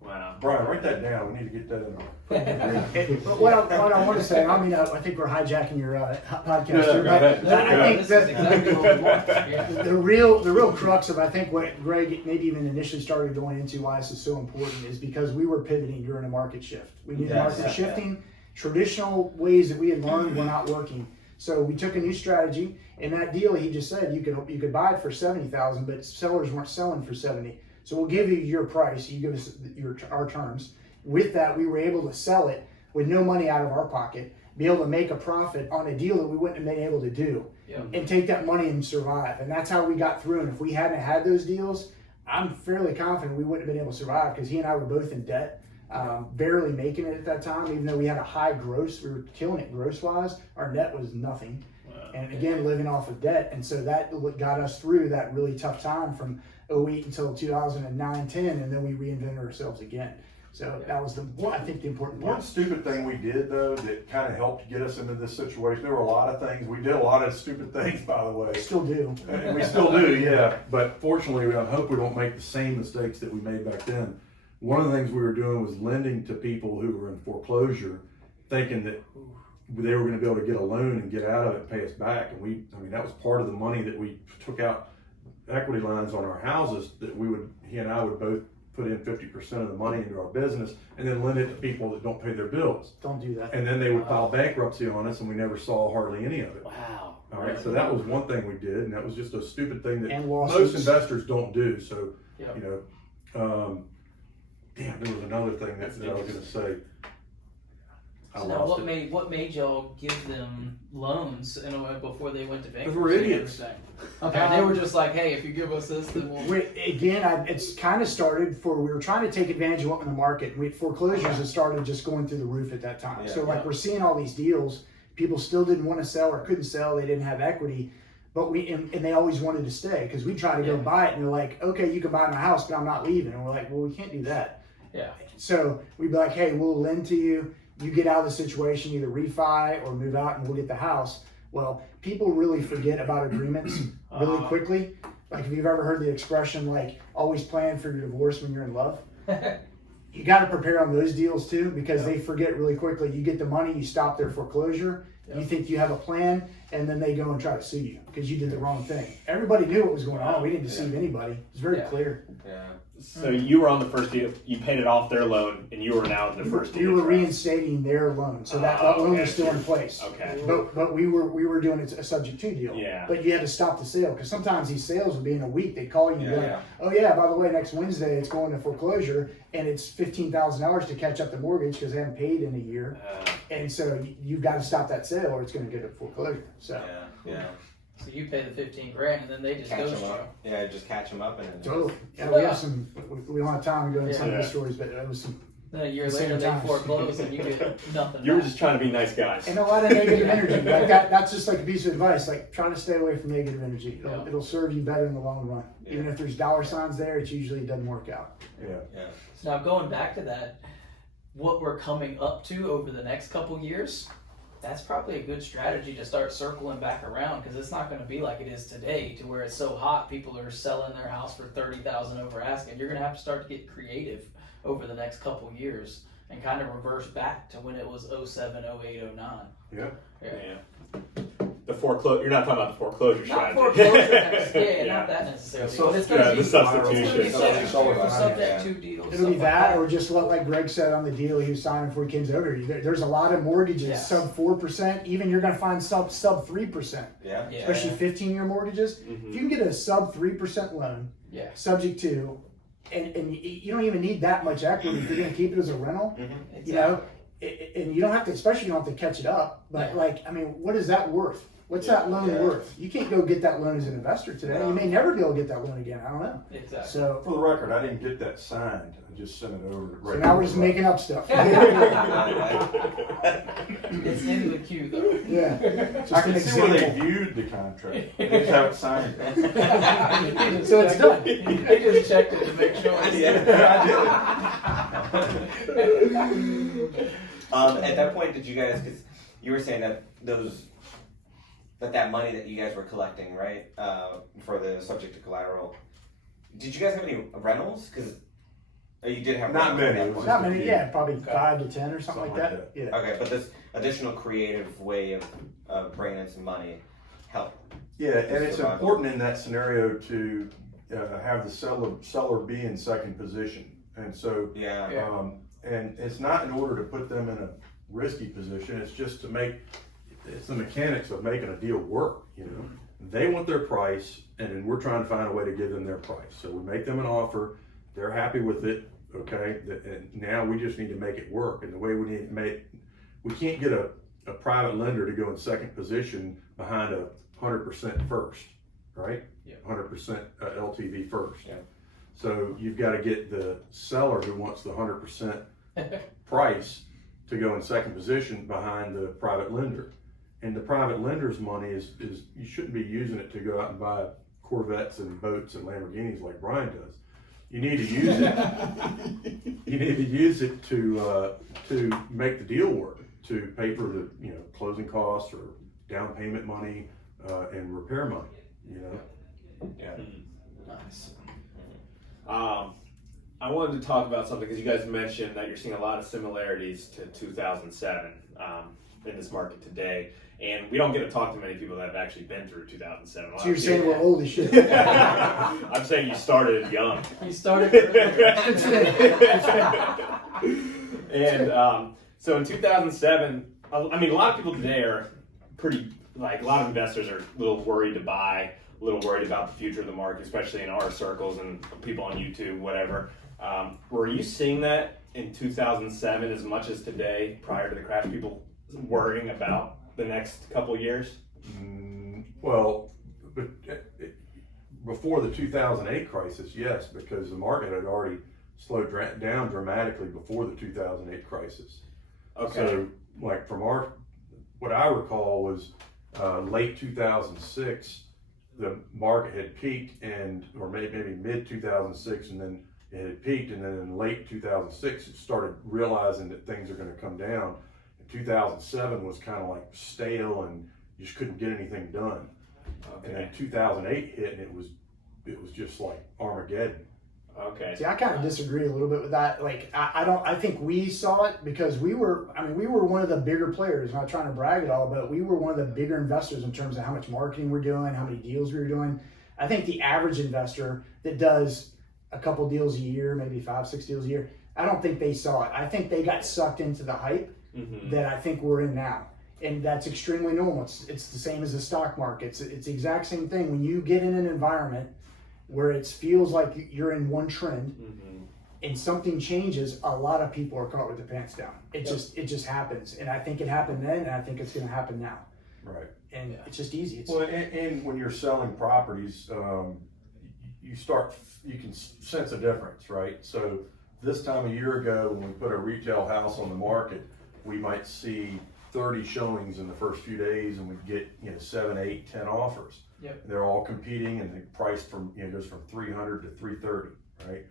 Wow. Brian, write that down. We need to get that in our. But what I want to say, I mean, I think we're hijacking your podcast No, here, go but ahead. I think This is exactly what we want. Yeah. the real crux of I think what Greg maybe even initially started going into why this is so important is because we were pivoting during a market shift. We knew the Yes, market yeah, shifting. Traditional ways that we had learned were not working. So we took a new strategy. In that deal, he just said you could buy it for $70,000, but sellers weren't selling for $70,000. So we'll give you your price. You give us our terms. With that, we were able to sell it with no money out of our pocket, be able to make a profit on a deal that we wouldn't have been able to do, and take that money and survive. And that's how we got through. And if we hadn't had those deals, I'm fairly confident we wouldn't have been able to survive because he and I were both in debt, barely making it at that time. Even though we had a high gross, we were killing it gross wise. Our net was nothing. And again, living off of debt. And so that got us through that really tough time from 2008 until 2009, 10, and then we reinvented ourselves again. So that was I think the important One part. stupid thing we did though that kind of helped get us into this situation. There were a lot of things. We did a lot of stupid things, by the way. Still do. And we still do, yeah. But fortunately, I hope we don't make the same mistakes that we made back then. One of the things we were doing was lending to people who were in foreclosure, thinking that they were going to be able to get a loan and get out of it and pay us back. And that was part of the money that we took out equity lines on our houses that he and I would both put in 50% of the money into our business and then lend it to people that don't pay their bills. Don't do that. And then they would file bankruptcy on us and we never saw hardly any of it. Wow. All right, so that was one thing we did, and that was just a stupid thing that And most lawsuits. investors don't do. So, Yep. damn, there was another thing that I was going to say. I So now, lost it. what made y'all give them loans in a way before they went to bankruptcy? we're idiots. Okay, they were just like, hey, if you give us this, then we'll. It's kind of started we were trying to take advantage of what in the market. Foreclosures had started just going through the roof at that time. Yeah, So we're seeing all these deals. People still didn't want to sell or couldn't sell. They didn't have equity, but and they always wanted to stay because we tried to go buy it and they're like, okay, you can buy my house, but I'm not leaving. And we're like, well, we can't do that. Yeah. So we'd be like, hey, we'll lend to you. You get out of the situation, either refi or move out and we'll get the house. Well, people really forget about agreements really quickly. Like if you've ever heard the expression like always plan for your divorce when you're in love. You got to prepare on those deals too because they forget really quickly. You get the money, you stop their foreclosure, you think you have a plan, and then they go and try to sue you because you did the wrong thing. Everybody knew what was going on. We didn't deceive anybody. It's very clear. Yeah. So you were on the first deal, you paid it off their loan, and you were now in the first We deal. were right? reinstating their loan, so that loan okay. was still in place. Okay. But we were doing a subject to deal. Yeah. But you had to stop the sale because sometimes these sales would be in a week. They'd call you and be like, Yeah. "Oh yeah, by the way, next Wednesday it's going to foreclosure, and it's $15,000 to catch up the mortgage because they haven't paid in a year, and so you've got to stop that sale or it's going to go to foreclosure." So Yeah. So you pay the $15,000 and then they just Catch ghost them you. up. Yeah, just catch them up and then. totally. Yeah, we have some. We don't have time to go into some of Yeah. the stories, but it was some. Then a year The later same they times. foreclose and you get nothing. You were back. just trying to be nice guys. And a lot of negative energy. Like that's just like a piece of advice. Like try to stay away from negative energy. It'll serve you better in the long run. Even if there's dollar signs there, it usually doesn't work out. Yeah. So now going back to that, what we're coming up to over the next couple years, that's probably a good strategy to start circling back around because it's not going to be like it is today to where it's so hot people are selling their house for $30,000 over asking. You're going to have to start to get creative over the next couple years and kind of reverse back to when it was 07, 08, 09. Yeah. Yeah. The foreclosure. You're not talking about the foreclosure Not strategy. foreclosure, not that necessarily. But it's going to the be substitution. subject to deals. It'll be stuff like that, or just what like Greg said on the deal he was signing before he came over. There's a lot of mortgages Yes. sub 4%. Even you're going to find sub 3%, Yeah. Yeah. especially 15-year mortgages. Mhm. If you can get a sub 3% loan, Yeah. subject to, and you don't even need that much equity if you're going to keep it as a rental. Exactly. You know, and you don't have to, especially you don't have to catch it up. But Yeah. like, I mean, what is that worth? What's that loan worth? You can't go get that loan as an investor today. No. You may never be able to get that loan again. I don't know. Exactly. So, For the record, I didn't get that signed. I just sent it over. so now we're just making up stuff. It's in the queue though. Yeah. I Just an can see where they example. viewed the contract. They just haven't signed it. So it's done. They just checked it to make sure. At that point, did you guys? Because you were saying that that money that you guys were collecting, right, for the subject to collateral. Did you guys have any rentals? Because you did have Not rentals many, at that it was point. Not many, yeah, probably 5 to 10 or something like Something that. like Yeah. Okay, but this additional creative way of bringing in some money helped. Yeah, and it's Survival. important in that scenario to have the seller be in second position. And so, Yeah. and it's not in order to put them in a risky position, it's just to it's the mechanics of making a deal work, you know? They want their price, and then we're trying to find a way to give them their price. So we make them an offer, they're happy with it, okay? And now we just need to make it work. And the way we need to we can't get a private lender to go in second position behind a 100% first, right? Yeah. 100% LTV first. Yeah. So you've got to get the seller who wants the 100% price to go in second position behind the private lender. And the private lender's money is you shouldn't be using it to go out and buy Corvettes and boats and Lamborghinis like Brian does. You need to use it. You need to use it to make the deal work, to pay for the closing costs or down payment money and repair money. You know. Yeah. Nice. I wanted to talk about something because you guys mentioned that you're seeing a lot of similarities to 2007 in this market today, and we don't get to talk to many people that have actually been through 2007. So you're saying we're old as shit. I'm saying you started young. You started. And so in 2007, I mean, a lot of people today are pretty, like, a lot of investors are a little worried to buy, a little worried about the future of the market, especially in our circles and people on YouTube, whatever. Were you seeing that in 2007 as much as today, prior to the crash, people worrying about the next couple years? Well, but before the 2008 crisis, yes, because the market had already slowed down dramatically before the 2008 crisis. Okay. So, like what I recall was late 2006, the market had peaked, or maybe mid 2006, and then it had peaked, and then in late 2006, it started realizing that things are going to come down. 2007 was kind of like stale, and you just couldn't get anything done. Okay. And then 2008 hit, and it was just like Armageddon. Okay. See, I kind of disagree a little bit with that. Like, I think we saw it because we were one of the bigger players. I'm not trying to brag at all, but we were one of the bigger investors in terms of how much marketing we're doing, how many deals we were doing. I think the average investor that does a couple deals a year, maybe 5-6 deals a year, I don't think they saw it. I think they got sucked into the hype that I think we're in now. And that's extremely normal. It's the same as the stock market. It's the exact same thing. When you get in an environment where it feels like you're in one trend and something changes, a lot of people are caught with their pants down. It just happens. And I think it happened then, and I think it's going to happen now. Right. And it's just easy. Well, and when you're selling properties, you can sense a difference, right? So this time a year ago, when we put a retail house on the market, we might see 30 showings in the first few days, and we'd get 7, 8, 10 offers. Yep. They're all competing, and the price goes from 300 to 330, right?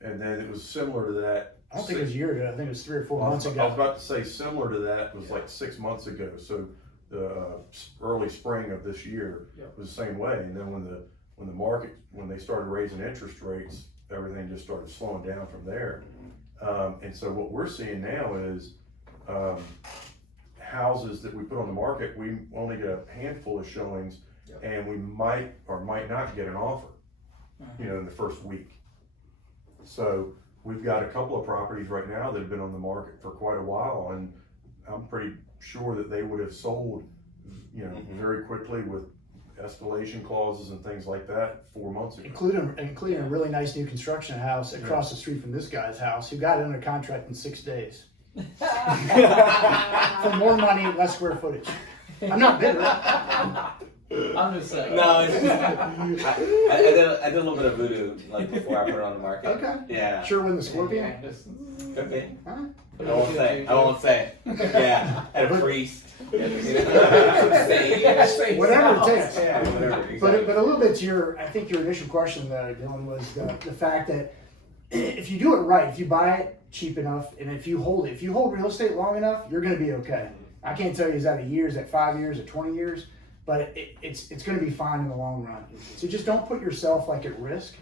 And then it was similar to that. I don't think it was a year ago. I think it was 3 or 4 months I was ago. about to say similar to that was like 6 months ago. So the early spring of this year was the same way. And then when they started raising interest rates, everything just started slowing down from there. And so what we're seeing now is houses that we put on the market, we only get a handful of showings, and we might or might not get an offer, in the first week. So we've got a couple of properties right now that have been on the market for quite a while, and I'm pretty sure that they would have sold, very quickly with escalation clauses and things like that 4 months ago. Including a really nice new construction house across the street from this guy's house, who got it under contract in 6 days. For more money, less square footage. I'm not bitter. I'm just saying. No, it's just, I did a little bit of voodoo like before I put it on the market. Okay. Yeah. Sure win the Scorpion? Yeah, just- Could be. Huh? I won't say. I won't say. Yeah. At a priest. Whatever it takes. Yeah, whatever. But Exactly. a little bit to your, I think your initial question though, Dylan, was the fact that if you do it right, if you buy it cheap enough, and if you hold real estate long enough, you're going to be okay. I can't tell you is that a year, is that 5 years, at 20 years, but it's going to be fine in the long run. So just don't put yourself like at risk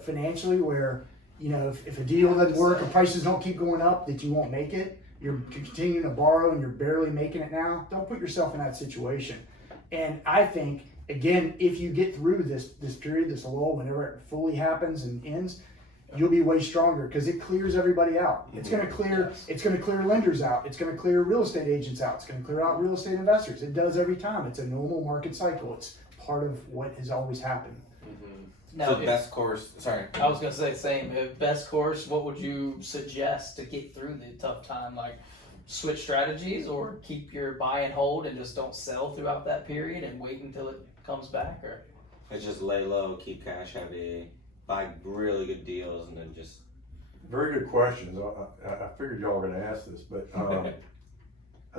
financially, where you know if a deal doesn't work or prices don't keep going up, that you won't make it. You're continuing to borrow and you're barely making it now. Don't put yourself in that situation. And I think, again, if you get through this period, this lull, whenever it fully happens and ends, you'll be way stronger because it clears everybody out. It's going to clear lenders out. It's going to clear real estate agents out. It's going to clear out real estate investors. It does every time. It's a normal market cycle. It's part of what has always happened. Now, So the best course. Sorry. I was gonna say the same. Best course, what would you suggest to get through the tough time? Like switch strategies or keep your buy and hold and just don't sell throughout that period and wait until it comes back, or It's just lay low, keep cash heavy, buy really good deals, and then just. Very good questions. I figured y'all were gonna ask this, but I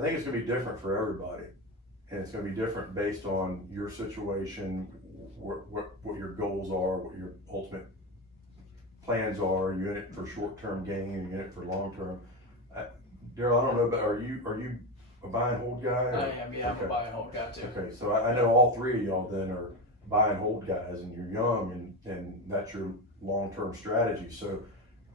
think it's gonna be different for everybody. And it's gonna be different based on your situation, what your goals are, what your ultimate plans are. Are you in it for short-term gain? Are you in it for long-term? Daryl, I don't know, but are you a buy and hold guy? I am. Yeah, I'm a Okay. buy and hold guy too. Okay, so I know all three of y'all then are buy and hold guys, and you're young, and that's your long-term strategy. So,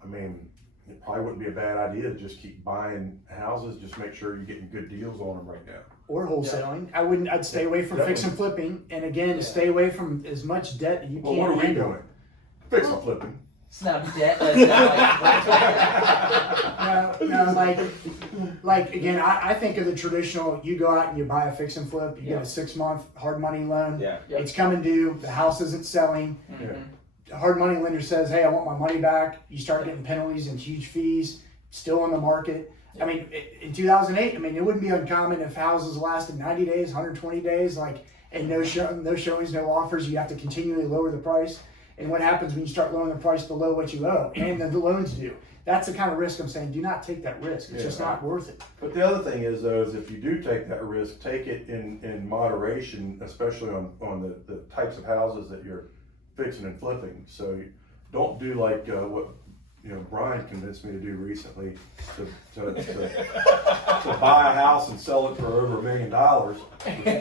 I mean, it probably wouldn't be a bad idea to just keep buying houses, just make sure you're getting good deals on them right now. Or wholesaling. I'd stay away from fix and flipping, and again, Yeah. stay away from as much debt that you Well, can't what are we handle. doing? Fix and flipping. It's not debt. It's not like, Like again, I think of the traditional. You go out and you buy a fix and flip. You Yeah. get a 6-month hard money loan. Yeah. Yep. It's coming due. The house isn't selling. The hard money lender says, "Hey, I want my money back." You start getting penalties and huge fees. Still on the market. I mean, in 2008, I mean, it wouldn't be uncommon if houses lasted 90 days, 120 days, like, and no showings, no offers. You have to continually lower the price. And what happens when you start lowering the price below what you owe, and the loans do? That's the kind of risk I'm saying. Do not take that risk. It's just not worth it. But the other thing is though, is if you do take that risk, take it in moderation, especially on the types of houses that you're fixing and flipping. So you don't do like what Brian convinced me to do recently, to buy a house and sell it for over $1 million. But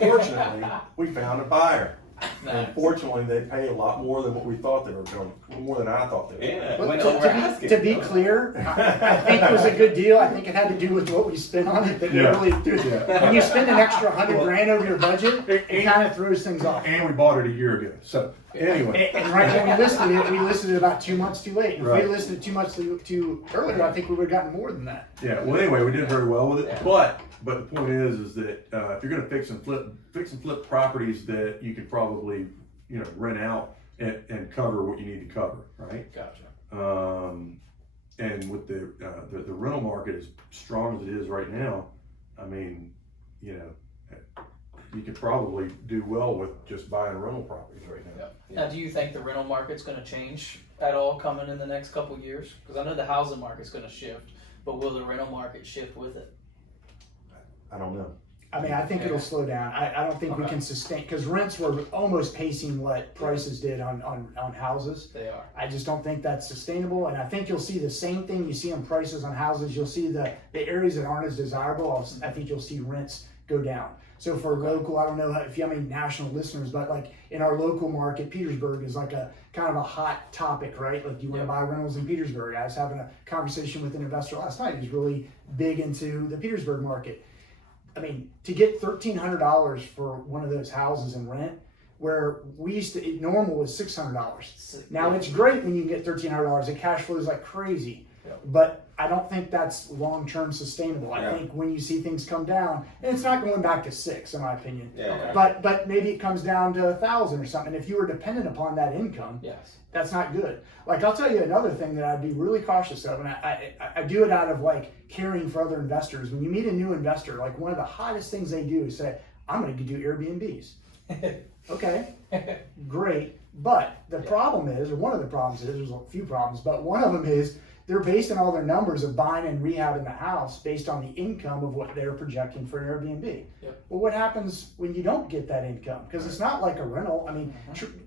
fortunately, we found a buyer. Nice. Unfortunately, they pay a lot more than what we thought they were going, more than I thought they were. Yeah. But Went to, over to asking. be, to be clear, I think it was a good deal. I think it had to do with what we spent on it. That Yeah. really did. When you spend an extra $100,000 over your budget, it kind of throws things off. And we bought it a year ago. So anyway, And right when we listed it about 2 months too late. And if Right. we listed it 2 months too earlier, I think we would have gotten more than that. yeah. Well, anyway, we did very well with it. Yeah. But the point is that if you're going to fix and flip properties that you could probably rent out and cover what you need to cover, right? Gotcha. And with the rental market as strong as it is right now, I mean, you could probably do well with just buying rental properties right now. Now, do you think the rental market's going to change at all coming in the next couple of years? Because I know the housing market's going to shift, but will the rental market shift with it? I don't know. I mean, I think it'll slow down. I don't think we Okay. can sustain, because rents were almost pacing what prices did on houses. They are. I just don't think that's sustainable, and I think you'll see the same thing you see on prices on houses. You'll see the areas that aren't as desirable. I think you'll see rents go down. So for local, I don't know if you have any national listeners, but like in our local market, Petersburg is like a kind of a hot topic, right? Like, do you want to buy rentals in Petersburg? I was having a conversation with an investor last night who's really big into the Petersburg market. I mean, to get $1,300 for one of those houses in rent, where we used to, normal was $600. Now it's great when you can get $1,300. The cash flows like crazy, but I don't think that's long-term sustainable. Yeah. I think when you see things come down, and it's not going back to 6, in my opinion. Yeah. But maybe it comes down to 1,000 or something. If you were dependent upon that income, Yes. that's not good. Like, I'll tell you another thing that I'd be really cautious of, and I do it out of like caring for other investors. When you meet a new investor, like one of the hottest things they do is say, I'm going to do Airbnbs. Okay, great. But the problem is, or one of the problems is, there's a few problems, but one of them is they're basing all their numbers of buying and rehabbing the house based on the income of what they're projecting for an Airbnb. Yep. Well, what happens when you don't get that income? Because it's not like a rental. I mean,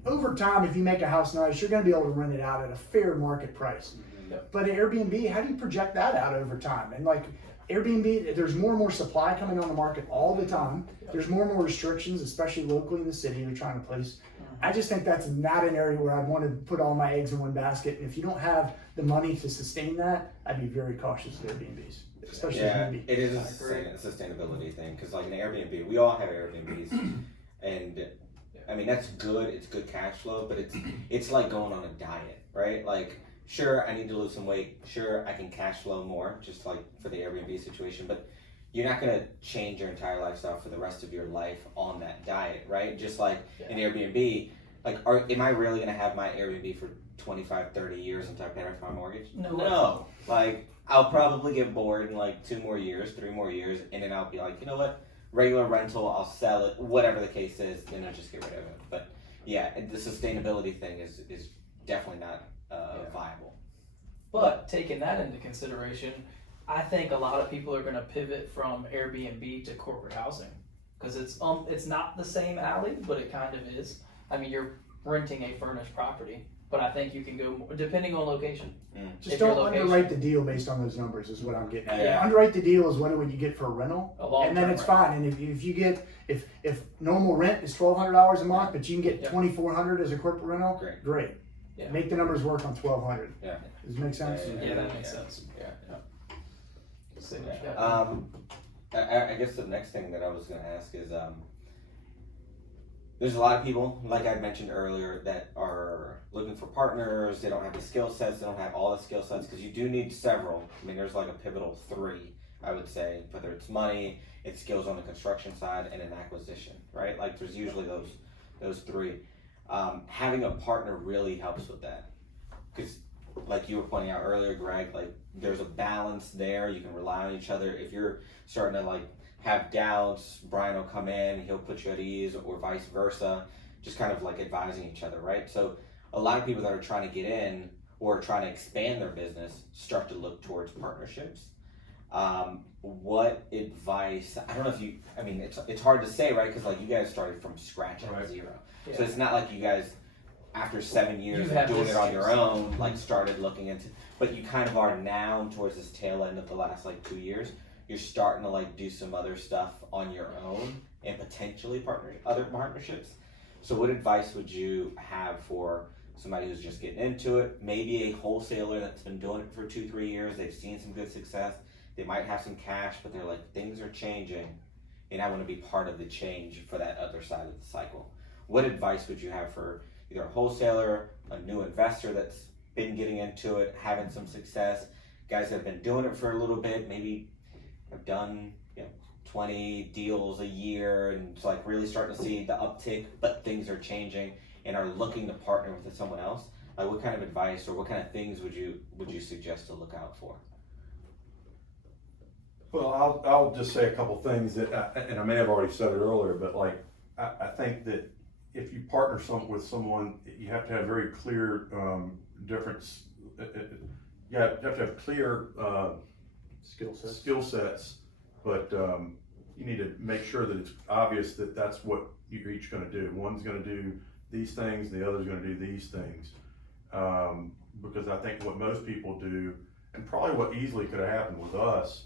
over time, if you make a house nice, you're going to be able to rent it out at a fair market price. Yep. But an Airbnb, how do you project that out over time? And like Airbnb, there's more and more supply coming on the market all the time. There's more and more restrictions, especially locally in the city you're trying to place. I just think that's not an area where I'd want to put all my eggs in one basket. And if you don't have the money to sustain that, I'd be very cautious with Airbnbs, especially Yeah, Airbnb. it is I a agree. sustainability thing because, like, an Airbnb, we all have Airbnbs, and I mean that's good. It's good cash flow, but it's like going on a diet, right? Like, sure, I need to lose some weight. Sure, I can cash flow more, just like for the Airbnb situation, but you're not gonna change your entire lifestyle for the rest of your life on that diet, right? Just like an Airbnb, like, am I really gonna have my Airbnb for 25, 30 years until I pay off my mortgage? No. Like, I'll probably get bored in like 2 more years, 3 more years, and then I'll be like, you know what? Regular rental, I'll sell it, whatever the case is, then I'll just get rid of it. But yeah, the sustainability thing is definitely not viable. But taking that into consideration, I think a lot of people are going to pivot from Airbnb to corporate housing because it's not the same alley, but it kind of is. I mean, you're renting a furnished property, but I think you can go more, depending on location. Just If your don't location- underwrite the deal based on those numbers is what I'm getting at. Yeah. Underwrite the deal is what you get for a rental, A long and then term it's rental. fine. And if you get, if normal rent is $1,200 a month, but you can get Yep. $2,400 as a corporate rental, Great. Yeah. Make the numbers work on 1,200. Yeah. Does it make sense? Yeah, that makes sense. Yeah. So what you got? I guess the next thing that I was going to ask is there's a lot of people, like I mentioned earlier, that are looking for partners. They don't have the skill sets. They don't have all the skill sets because you do need several. I mean, there's like a pivotal 3, I would say, whether it's money, it's skills on the construction side, and an acquisition, right? Like there's usually those 3. Having a partner really helps with that because, like you were pointing out earlier, Greg, like there's a balance there. You can rely on each other. If you're starting to like have doubts, Brian will come in, he'll put you at ease, or vice versa, just kind of like advising each other, right? So a lot of people that are trying to get in or trying to expand their business start to look towards partnerships. What advice, I don't know if you, I mean, it's hard to say, right? Because like you guys started from scratch at Right. 0. Yeah. So it's not like you guys, after 7 years You of have doing this it on your skill set. own, like started looking into, but you kind of are now towards this tail end of the last like 2 years. You're starting to like do some other stuff on your own and potentially other partnerships. So what advice would you have for somebody who's just getting into it? Maybe a wholesaler that's been doing it for 2-3 years. They've seen some good success. They might have some cash, but they're like, things are changing and I want to be part of the change for that other side of the cycle. What advice would you have for either a wholesaler, a new investor that's been getting into it, having some success, guys that have been doing it for a little bit, maybe have done 20 deals a year and it's like really starting to see the uptick, but things are changing and are looking to partner with someone else? Like what kind of advice or what kind of things would you suggest to look out for? Well, I'll just say a couple things that, and I may have already said it earlier, but like, I think that if you partner with someone, you have to have very clear difference. You have to have clear skill sets, but you need to make sure that it's obvious that that's what you're each going to do. One's going to do these things, the other's going to do these things. Because I think what most people do, and probably what easily could have happened with us,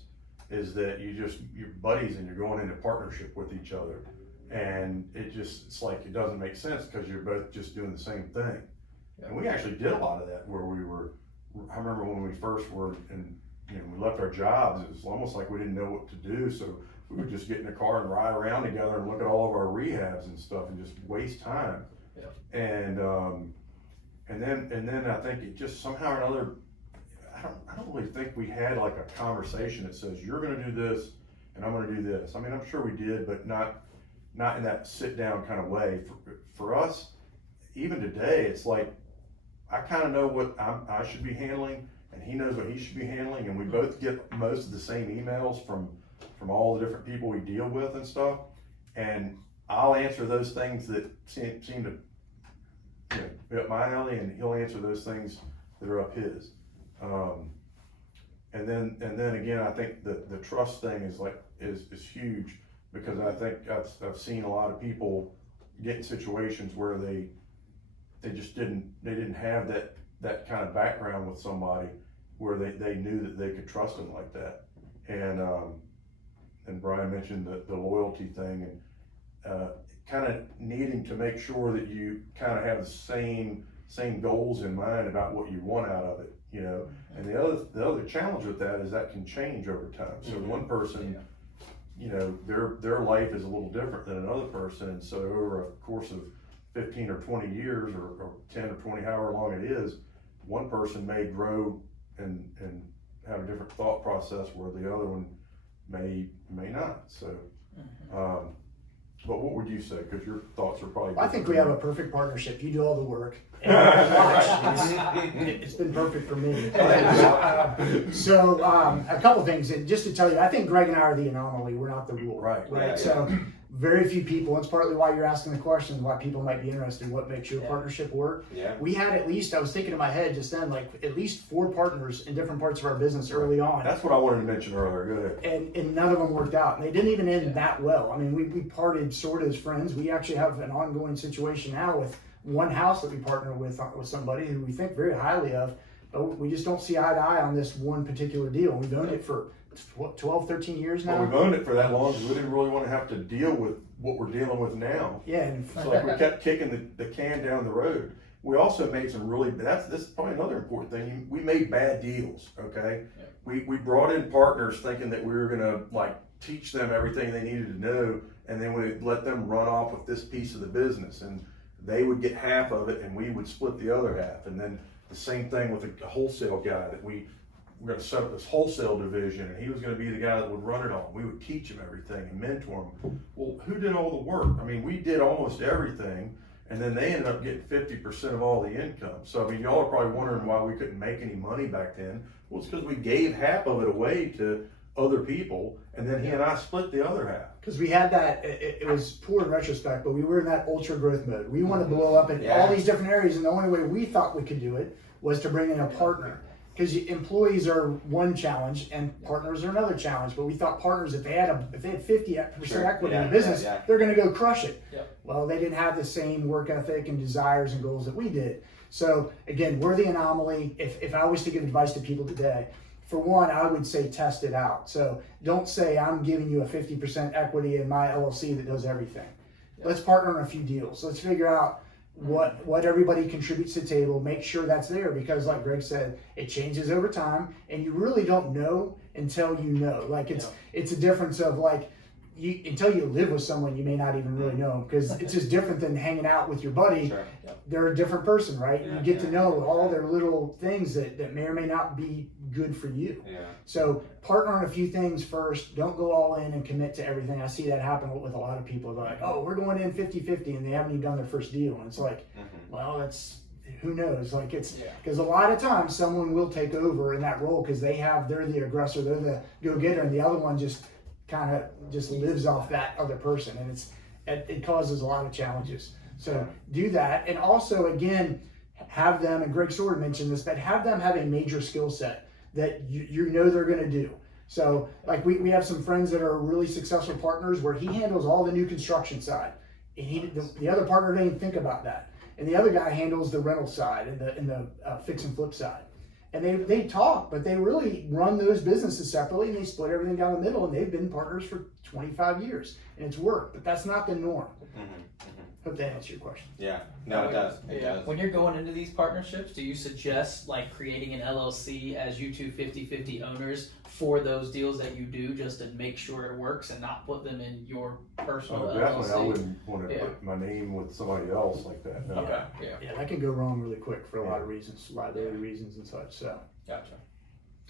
is that you're buddies and you're going into partnership with each other. And it's like, it doesn't make sense because you're both just doing the same thing. And we actually did a lot of that where I remember when we first were we left our jobs, it was almost like we didn't know what to do. So we would just get in the car and ride around together and look at all of our rehabs and stuff and just waste time. Yeah. And then I think it just somehow or another, I don't really think we had like a conversation that says you're going to do this and I'm going to do this. I mean, I'm sure we did, but not in that sit down kind of way. For us, even today, it's like I kind of know what I should be handling, and he knows what he should be handling, and we both get most of the same emails from all the different people we deal with and stuff. and I'll answer those things that seem to, be up my alley, and he'll answer those things that are up his. And then again, I think the trust thing is huge, because I think I've seen a lot of people get in situations where they just didn't have that kind of background with somebody where they knew that they could trust them like that. And Brian mentioned the loyalty thing, and kind of needing to make sure that you kind of have the same goals in mind about what you want out of it, And the other challenge with that is that can change over time. So one person, their life is a little different than another person, and so over a course of 15 or 20 years, or 10 or 20, however long it is, one person may grow and have a different thought process where the other one may not. So, but what would you say? Because your thoughts are probably. I think we have a perfect partnership. You do all the work. And I watch. It's been perfect for me. A couple things, and just to tell you, I think Greg and I are the anomaly. We're not the rule. Right. Yeah. So very few people, and it's partly why you're asking the question, why people might be interested in what makes your partnership work. Yeah. We had at least, I was thinking in my head just then, at least 4 partners in different parts of our business early on. That's what I wanted to mention earlier. Go ahead. And none of them worked out, and they didn't even end that well. I mean, we parted sort of as friends. We actually have an ongoing situation now with one house that we partner with somebody who we think very highly of, but we just don't see eye to eye on this one particular deal. We've owned it for 12, 13 years now. Well, we've owned it for that long because we didn't really want to have to deal with what we're dealing with now. Yeah. And So we kept kicking the can down the road. We also made some this is probably another important thing. We made bad deals, okay? Yeah. We brought in partners thinking that we were gonna teach them everything they needed to know, and then we let them run off with this piece of the business, and they would get half of it and we would split the other half. And then the same thing with a wholesale guy that we're going to set up this wholesale division, and he was going to be the guy that would run it all. We would teach him everything and mentor him. Well, who did all the work? I mean, we did almost everything, and then they ended up getting 50% of all the income. So, I mean, y'all are probably wondering why we couldn't make any money back then. Well, it's because we gave half of it away to other people, and then he and I split the other half. because we had that, it was poor in retrospect, but we were in that ultra growth mode. We wanted to blow up in all these different areas, and the only way we thought we could do it was to bring in a partner. Because employees are one challenge and partners are another challenge. But we thought partners, if they had 50% equity in the business, they're going to go crush it. Well, they didn't have the same work ethic and desires and goals that we did. So again, we're the anomaly. If I was to give advice to people today, for one, I would say test it out. So don't say I'm giving you a 50% equity in my LLC that does everything. Let's partner on a few deals. Let's figure out what everybody contributes to the table, make sure that's there, because like Greg said, it changes over time and you really don't know until you know. Like it's a difference of until you live with someone, you may not even really know them, because it's just different than hanging out with your buddy. Sure. They're a different person, right? You get to know all their little things that may or may not be good for you. So partner on a few things first. Don't go all in and commit to everything. I see that happen with a lot of people. They're like, oh, we're going in 50-50, and they haven't even done their first deal. And it's like, well, that's, who knows? Like because a lot of times someone will take over in that role because they're the aggressor, they're the go-getter, and the other one just kind of lives off that other person, and it causes a lot of challenges. So do that, and also again, have them, and Greg sort of mentioned this, but have them have a major skill set that you know they're going to do. So like we have some friends that are really successful partners where he handles all the new construction side, and the other partner didn't even think about that, and the other guy handles the rental side and the fix and flip side. And they talk, but they really run those businesses separately, and they split everything down the middle, and they've been partners for 25 years, and it's worked, but that's not the norm. Hope that answers your question. Yeah, no, it does. It does. When you're going into these partnerships, do you suggest creating an LLC as you two 50-50 owners for those deals that you do, just to make sure it works and not put them in your personal LLC? Definitely, I wouldn't want to put my name with somebody else like that. No. Okay. Yeah, that can go wrong really quick for a lot of reasons, liability reasons and such. So. Gotcha.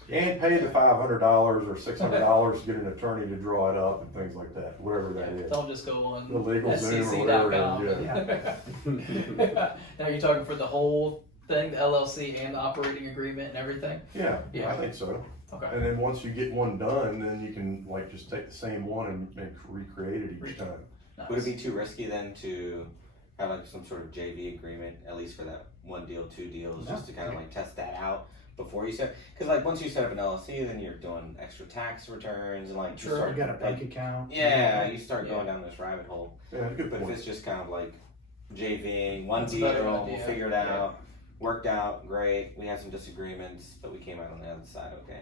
And pay the $500 or $600 to get an attorney to draw it up and things like that, whatever that is. Don't just go on The legal Zoom or whatever it is. Now you're talking for the whole thing, the LLC and the operating agreement and everything? Yeah, I think so. Okay. And then once you get one done, then you can just take the same one and recreate it each time. Would it be too risky then to have like some sort of JV agreement, at least for that 1 deal, 2 deals, just to kind of like test that out before you set? Because like once you set up an LLC, then you're doing extra tax returns and like you You start got a bank account. Yeah, you start going down this rabbit hole. Yeah, good But if point. it's just kind of like JVing, one That's a better deal, we'll idea. figure it out. Worked out, great. We had some disagreements, but we came out on the other side, okay.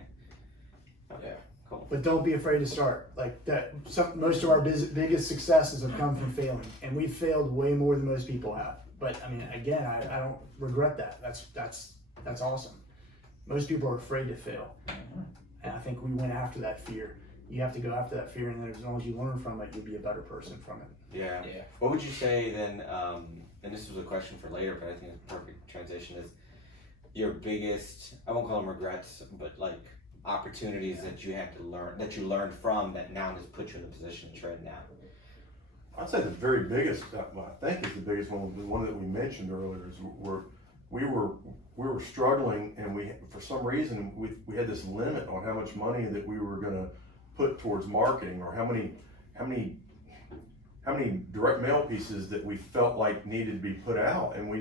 Okay, cool. But don't be afraid to start. Like that, most of our biggest successes have come from failing, and we've failed way more than most people have. But I mean, again, I don't regret that. That's awesome. Most people are afraid to fail, and I think we went after that fear. You have to go after that fear, and then as long as you learn from it, you'll be a better person from it. Yeah. Yeah. What would you say then, and this was a question for later, but I think it's a perfect transition, is your biggest, I won't call them regrets, but like opportunities that you had to learn, that you learned from, that now has put you in the position that you're in now? I'd say the very biggest, I think is the biggest one, the one that we mentioned earlier, is we were struggling, and we, for some reason, we had this limit on how much money that we were gonna put towards marketing, or how many direct mail pieces that we felt like needed to be put out, and we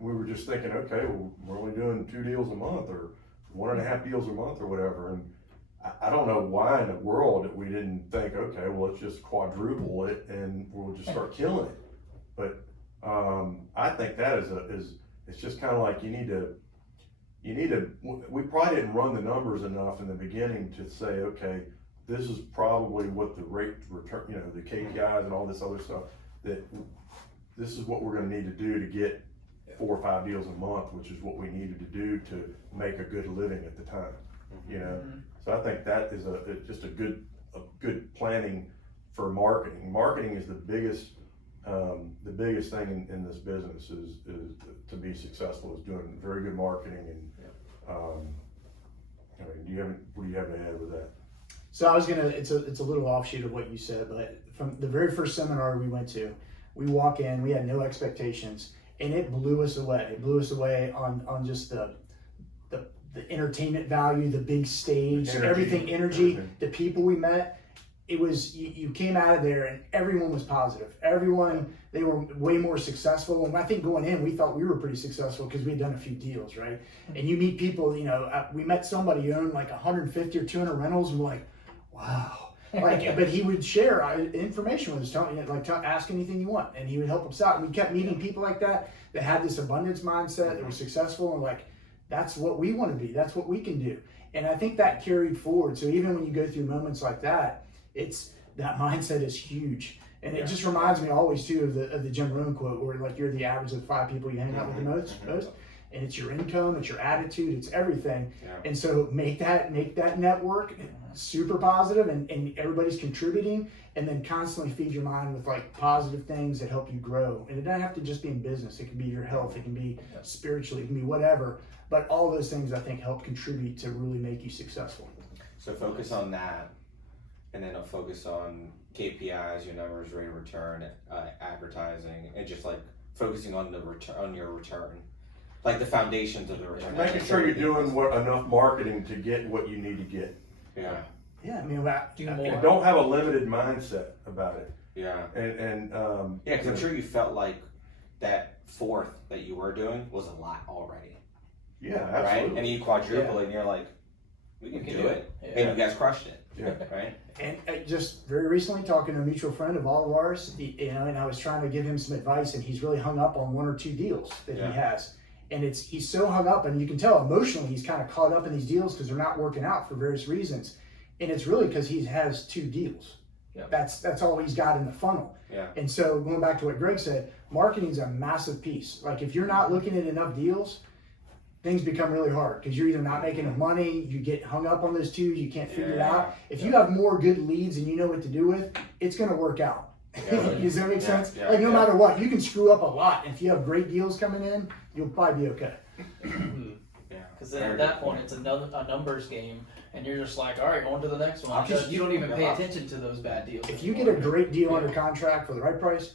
were just thinking, okay, well, we're only doing 2 deals a month, or 1.5 deals a month, or whatever, and I don't know why in the world that we didn't think, okay, well, let's just quadruple it and we'll just start killing it. But I think that it's just kind of like you need to, we probably didn't run the numbers enough in the beginning to say, okay, this is probably what the rate return, the KPIs and all this other stuff, that this is what we're gonna need to do to get 4 or 5 deals a month, which is what we needed to do to make a good living at the time, So I think that is just a good planning for marketing. Marketing is the biggest thing in this business is to be successful, is doing very good marketing. And I mean, what do you have to add with that? So it's a little offshoot of what you said, but from the very first seminar we went to, we walk in, we had no expectations, and it blew us away. It blew us away on just the entertainment value, the big stage, everything, the people we met. It was, you came out of there and everyone was positive. They were way more successful. And I think going in, we thought we were pretty successful because we had done a few deals, right? And you meet people, we met somebody who owned like 150 or 200 rentals, and we're like, wow. But he would share information with us, ask anything you want, and he would help us out. And we kept meeting people like that had this abundance mindset, that were successful, and that's what we want to be. That's what we can do. And I think that carried forward. So even when you go through moments like that, that mindset is huge. And it just reminds me always too of the Jim Rohn quote, where you're the average of the 5 people you hang out with the most. And it's your income, it's your attitude, it's everything. Yeah. And so make that network super positive, and everybody's contributing, and then constantly feed your mind with positive things that help you grow. And it doesn't have to just be in business. It can be your health, it can be spiritually, it can be whatever. But all those things I think help contribute to really make you successful. So focus on that, and then I'll focus on KPIs, your numbers, rate of return, advertising, and just focusing on the return, on your return, the foundations of the return. Making sure you're doing enough marketing to get what you need to get. Yeah. Yeah, I mean, Do more. And don't have a limited mindset about it. Yeah. And Because I'm sure you felt like that 4th that you were doing was a lot already. yeah, Right? absolutely. And you quadruple it, and you're like, we can do it. Yeah. And you guys crushed it. Yeah. Right? And just very recently, talking to a mutual friend of all of ours, and I was trying to give him some advice, and he's really hung up on 1 or 2 deals that he has. And he's so hung up, and you can tell emotionally he's kind of caught up in these deals because they're not working out for various reasons. And it's really because he has 2 deals. Yep. That's all he's got in the funnel. Yeah. And so going back to what Greg said, marketing is a massive piece. If you're not looking at enough deals, things become really hard because you're either not making enough money, you get hung up on those 2, you can't figure it out. If you have more good leads and you know what to do with, it's going to work out. Does that make sense? Yeah. No matter what, you can screw up a lot. If you have great deals coming in, you'll probably be okay. Yeah. Because then at that point, it's a numbers game, and you're just like, all right, on to the next one. Because you don't even pay attention to those bad deals. If you get a great deal under contract for the right price,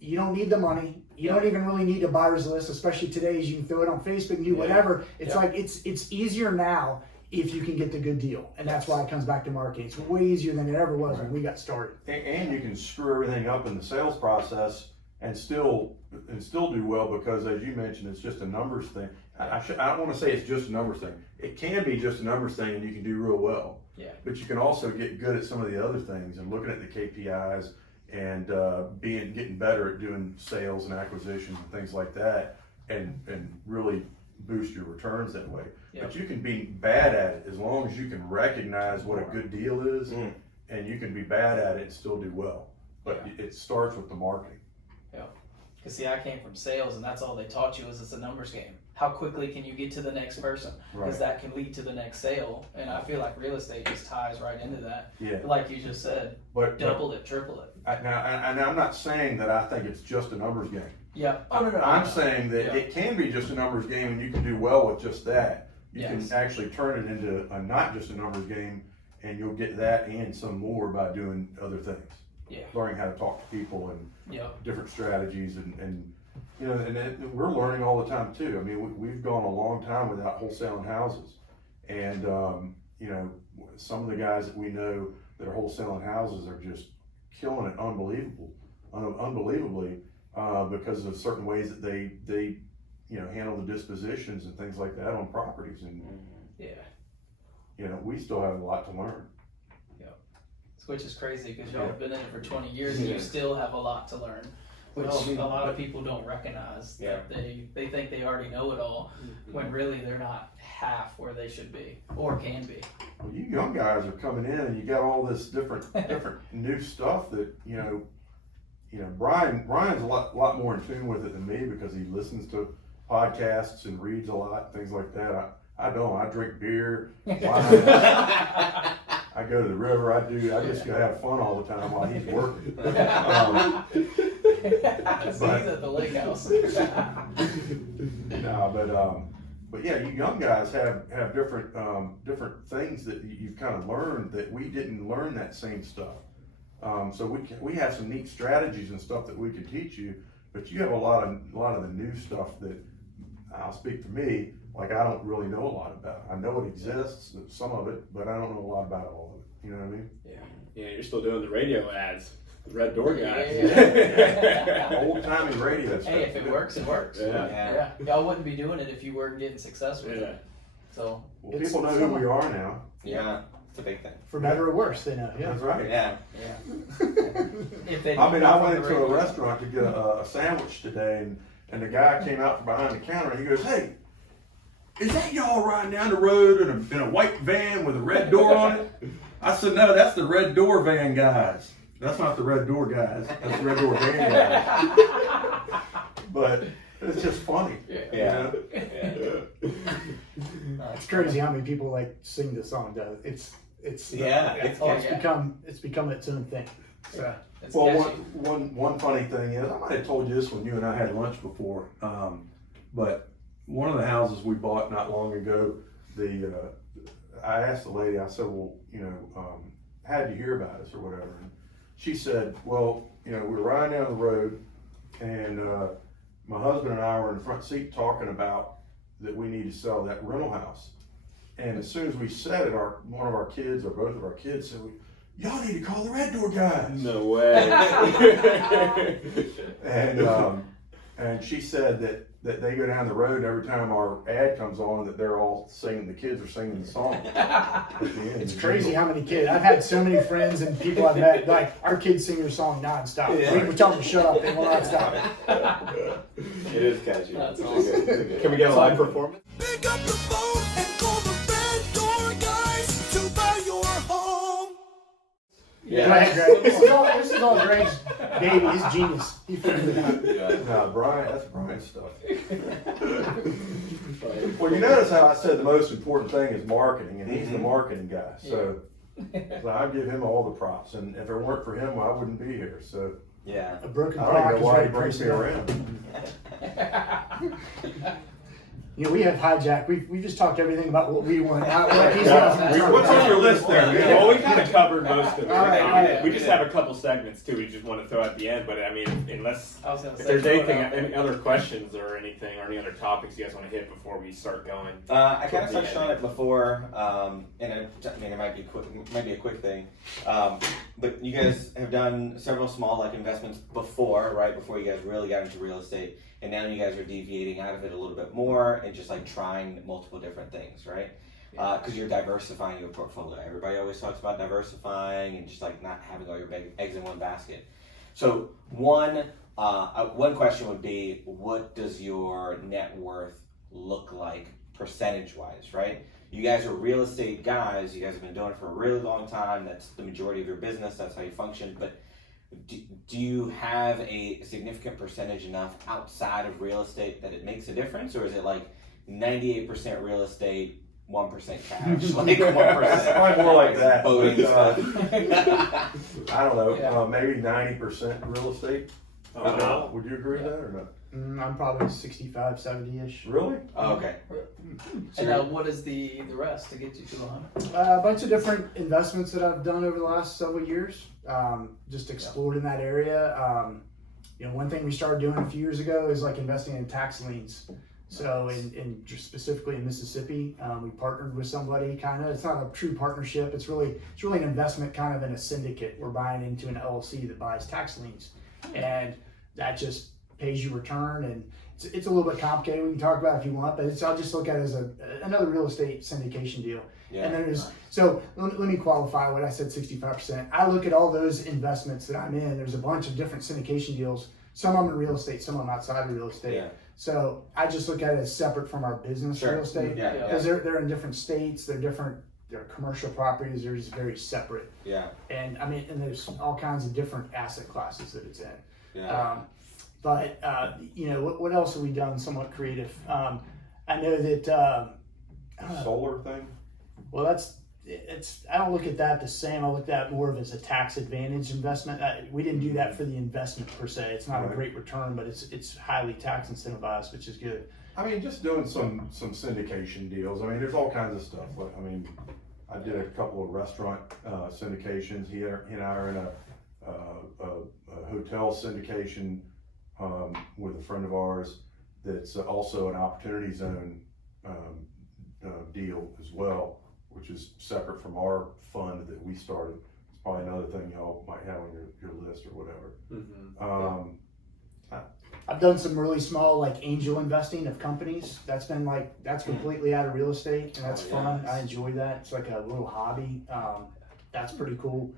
you don't need the money. You don't even really need a buyer's list, especially today, as you can throw it on Facebook and do whatever. It's it's easier now if you can get the good deal. And that's why it comes back to marketing. It's way easier than it ever was when we got started. And you can screw everything up in the sales process and still do well, because as you mentioned, it's just a numbers thing. I don't want to say it's just a numbers thing. It can be just a numbers thing and you can do real well. Yeah. But you can also get good at some of the other things and looking at the KPIs and getting better at doing sales and acquisitions and things like that, and really boost your returns that way. Yep. But you can be bad at it as long as you can recognize what a good deal is, and you can be bad at it and still do well. But it starts with the marketing. Because see, I came from sales, and that's all they taught you is it's a numbers game. How quickly can you get to the next person? Because that can lead to the next sale. And I feel like real estate just ties right into that. Yeah. Like you just said, double it, triple it. Now, and I'm not saying that I think it's just a numbers game. Yeah. Oh, no, I'm saying that it can be just a numbers game, and you can do well with just that. You Yes. can actually turn it into not just a numbers game, and you'll get that and some more by doing other things. Yeah. Learning how to talk to people and Yep. different strategies, and you know, and we're learning all the time too. I mean, we've gone a long time without wholesaling houses, and you know, some of the guys that we know that are wholesaling houses are just killing it unbelievably because of certain ways that they you know, handle the dispositions and things like that on properties, and Yeah. you know, we still have a lot to learn. Which is crazy because y'all have been in it for 20 years and you still have a lot to learn. Which a lot of people don't recognize. That they think they already know it all, when really they're not half where they should be or can be. Well, you young guys are coming in and you got all this different new stuff that, you know, Brian's a lot more in tune with it than me because he listens to podcasts and reads a lot, things like that. I don't. I drink beer, wine. I go to the river. I just go have fun all the time while he's working. So he's at the lake house. No, but yeah, you young guys have different things that you've kind of learned that we didn't learn that same stuff. So we have some neat strategies and stuff that we can teach you, but you have a lot of the new stuff that, I'll speak for me, like I don't really know a lot about. I know it exists, some of it, but I don't know a lot about all of it. You know what I mean? Yeah, you're still doing the radio ads, the Red Door guys. Old timey radio stuff. Hey, if it works, it works. Yeah. Y'all wouldn't be doing it if you weren't getting success with Yeah. it. So Well, people know who we are now. Yeah, it's a big thing. For better or worse, they know. Yeah. That's right. Yeah. if they I mean, don't I know went from the into a radio- restaurant to get a sandwich today, and the guy came out from behind the counter and he goes, "Hey, is that y'all riding down the road in a white van with a red door on it?" I said, "No, that's the Red Door van guys. That's not the Red Door guys. That's the Red Door van guys." But it's just funny. Yeah. It's crazy how many people like sing this song. Though it's It's become its own thing. So It's Well, catchy. one funny thing is, I might have told you this when you and I had lunch before, but one of the houses we bought not long ago, I asked the lady, I said, "Well, you know, how did you hear about us or whatever?" And she said, "Well, you know, we were riding down the road, and my husband and I were in the front seat talking about that we need to sell that rental house. And as soon as we said it, one of our kids or both of our kids said, y'all need to call the Red Door guys." No way. And she said that they go down the road every time our ad comes on, that they're all singing, the kids are singing the song. it's crazy how many kids. I've had so many friends and people I've met, like our kids sing their song nonstop. Yeah. We tell them to shut up, they will not stop. It is catchy. That's It's awesome. good. Can we get a live performance? Pick up the phone and call the Red Door guys to buy your home. Yeah. Go ahead, Greg. This is all Greg's baby. He's genius. He figured it out. No, Brian, that's Brian's stuff. Well, you notice how I said the most important thing is marketing, and he's the marketing guy. So I give him all the props, and if it weren't for him, I wouldn't be here. So Yeah. A broken I clock don't is know why he ready to brings me press around. You you know, we have hijacked. We've just talked everything about what we want. Not what these guys want to talk What's about. on your list there, man? Well, we kind of covered most of it. All right. We just have a couple segments too. We just want to throw at the end. But I mean, unless I was gonna if say, there's throw it anything, out. any other questions or anything, or any other topics you guys want to hit before we start going. I kind of Towards the touched end. on it before, and I mean it might be a quick thing, but you guys have done several small like investments before, right? Before you guys really got into real estate, and now you guys are deviating out of it a little bit more and just like trying multiple different things, right? Because you're diversifying your portfolio. Everybody always talks about diversifying and just like not having all your eggs in one basket. So one question would be, what does your net worth look like percentage-wise, right? You guys are real estate guys. You guys have been doing it for a really long time. That's the majority of your business. That's how you function. But do you have a significant percentage enough outside of real estate that it makes a difference? Or is it like 98% real estate, 1% cash? Like 1%? It's probably more like that. Boating but, stuff. I don't know, Yeah. maybe 90% real estate. Wow. Would you agree with that or not? I'm probably 65, 70-ish. Really? Oh, okay. And what is the rest to get you to 100? A bunch of different investments that I've done over the last several years. Just explored in that area. You know, one thing we started doing a few years ago is like investing in tax liens. So in just specifically in Mississippi, we partnered with somebody kind of. It's not a true partnership. It's really an investment kind of in a syndicate. We're buying into an LLC that buys tax liens, and that just pays you return. And it's a little bit complicated. We can talk about it if you want, but I'll just look at it as another real estate syndication deal. Yeah. And then so let me qualify what I said 65%. I look at all those investments that I'm in. There's a bunch of different syndication deals. Some of them in real estate, some of them outside of real estate. Yeah. So I just look at it as separate from our business Sure. real estate. Yeah. Because they're in different states, they're commercial properties, they're just very separate. Yeah. And I mean, and there's all kinds of different asset classes that it's in. Yeah. But you know, what else have we done somewhat creative? I know that, Solar thing? well, I don't look at that the same. I look at that more of as a tax advantage investment. We didn't do that for the investment per se. It's not a Right. great return, but it's highly tax incentivized, which is good. I mean, just doing some syndication deals. I mean, there's all kinds of stuff. Like, I mean, I did a couple of restaurant syndications. He and I are in a hotel syndication with a friend of ours that's also an opportunity zone deal as well, which is separate from our fund that we started. It's probably another thing y'all might have on your list or whatever. Mm-hmm. I've done some really small like angel investing of companies. That's completely out of real estate, and that's Oh, yeah. fun. I enjoy that. It's like a little hobby. That's pretty cool.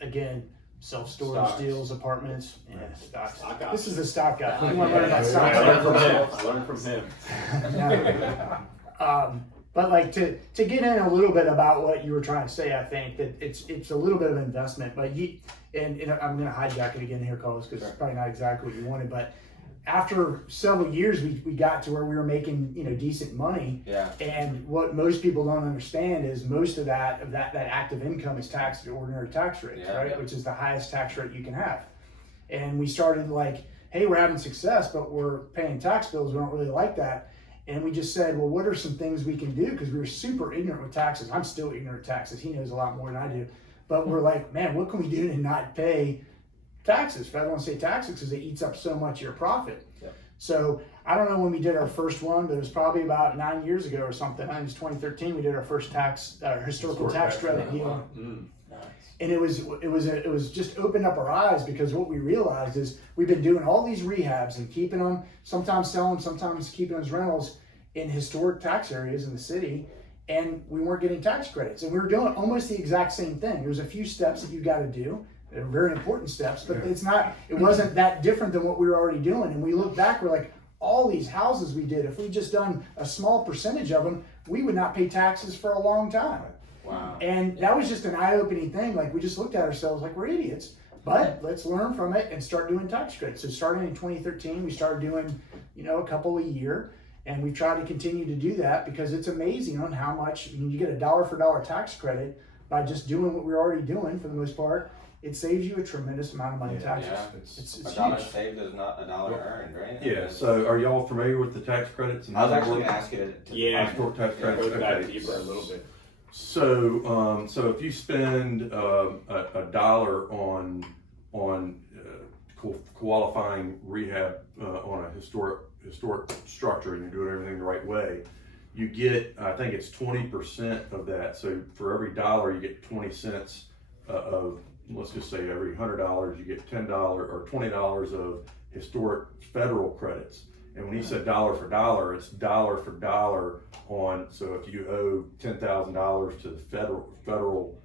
Again, self-storage Stocks. deals, apartments, yeah, stocks. Stock options. This is a stock guy. Yeah. You want to learn about Yeah. stocks? I learned from him. Yeah. I learned from him. But like to get in a little bit about what you were trying to say, I think that it's a little bit of investment, but and I'm going to hijack it again here, Carlos, because it's probably not exactly what you wanted. But after several years, we got to where we were making decent money. Yeah. And what most people don't understand is most of that active income is taxed at ordinary tax rates, Yeah. right? Which is the highest tax rate you can have. And we started like, hey, we're having success, but we're paying tax bills. We don't really like that. And we just said, well, what are some things we can do? Because we were super ignorant with taxes. I'm still ignorant of taxes. He knows a lot more than I do. But we're like, man, what can we do to not pay taxes? But I don't want to say taxes because it eats up so much of your profit. Yep. So I don't know when we did our first one, but it was probably about 9 years ago or something. I think it was 2013. We did our first historical tax credit deal. Mm. And it was just opened up our eyes, because what we realized is we've been doing all these rehabs and keeping them, sometimes selling, sometimes keeping them as rentals in historic tax areas in the city, and we weren't getting tax credits. And we were doing almost the exact same thing. There's a few steps that you got to do. They're very important steps, but it wasn't that different than what we were already doing. And we look back, we're like, all these houses we did, if we just done a small percentage of them, we would not pay taxes for a long time. Wow. And that was just an eye-opening thing. Like, we just looked at ourselves like we're idiots, but let's learn from it and start doing tax credits. So starting in 2013, we started doing, a couple a year, and we tried to continue to do that because it's amazing on how much, you get a dollar for dollar tax credit, by just doing what we're already doing for the most part, it saves you a tremendous amount of money in Yeah, taxes. yeah. It's A dollar huge. saved is not a dollar earned, right? Yeah, so are y'all familiar with the tax credits? And I was how they actually work? gonna ask you to Yeah. Historic tax Go credits. dive Okay. deeper a little bit. So, so if you spend a dollar on qualifying rehab on a historic structure, and you're doing everything the right way, you get, I think it's 20% of that. So for every dollar, you get 20 cents of, let's just say every $100, you get $10 or $20 of historic federal credits. And when he said dollar for dollar, it's dollar for dollar on, so if you owe $10,000 to the federal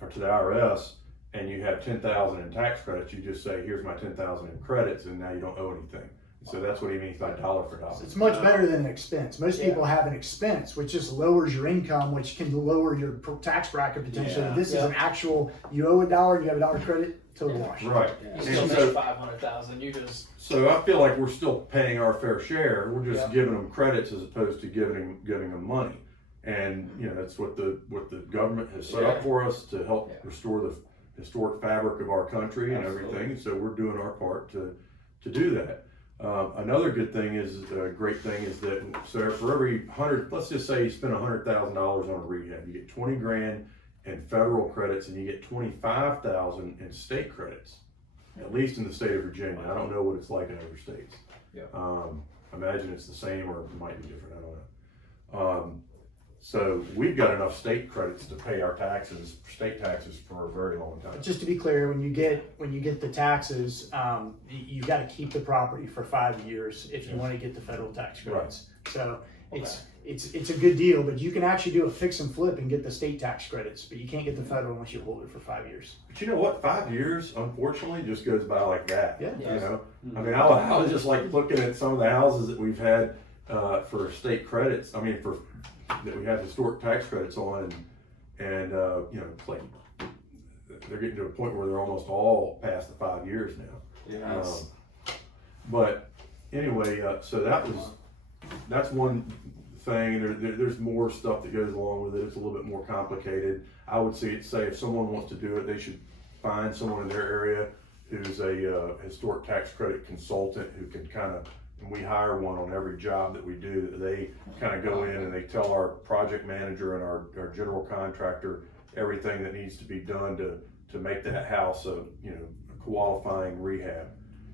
or to the IRS, and you have 10,000 in tax credits, you just say, here's my 10,000 in credits, and now you don't owe anything. So that's what he means by dollar for dollar. It's much better than an expense. Most people have an expense, which just lowers your income, which can lower your tax bracket potentially. Yeah. This is an actual, you owe $1, you have $1 credit, total wash. Right. You And still so- make 500,000. You just So I feel like we're still paying our fair share. We're just Yeah. giving them credits as opposed to giving them money. And you know that's what the government has set up for us to help restore the historic fabric of our country and everything. And so we're doing our part to do that. Another good thing is great thing is that so for every 100, let's just say you spend $100,000 on a rehab, you get 20 grand in federal credits and you get 25,000 in state credits. At least in the state of Virginia. I don't know what it's like in other states. Yeah. Imagine it's the same or it might be different. I don't know. So we've got enough state credits to pay our taxes, state taxes, for a very long time. Just to be clear, when you get the taxes, you got to keep the property for 5 years if you want to get the federal tax credits. So it's a good deal, but you can actually do a fix and flip and get the state tax credits, but you can't get the federal unless you hold it for 5 years. But you know what? 5 years, unfortunately, just goes by like that. Yeah. You know, I mean, I was just like looking at some of the houses that we've had for state credits. I mean, that we have historic tax credits on, and you know, it's like they're getting to a point where they're almost all past the 5 years now. Yes. But anyway, so that's one thing. There's more stuff that goes along with it. It's a little bit more complicated. I would say if someone wants to do it, they should find someone in their area who's a historic tax credit consultant who can kind of, and we hire one on every job that we do. They kind of go in and they tell our project manager and our general contractor everything that needs to be done to make that house a qualifying rehab.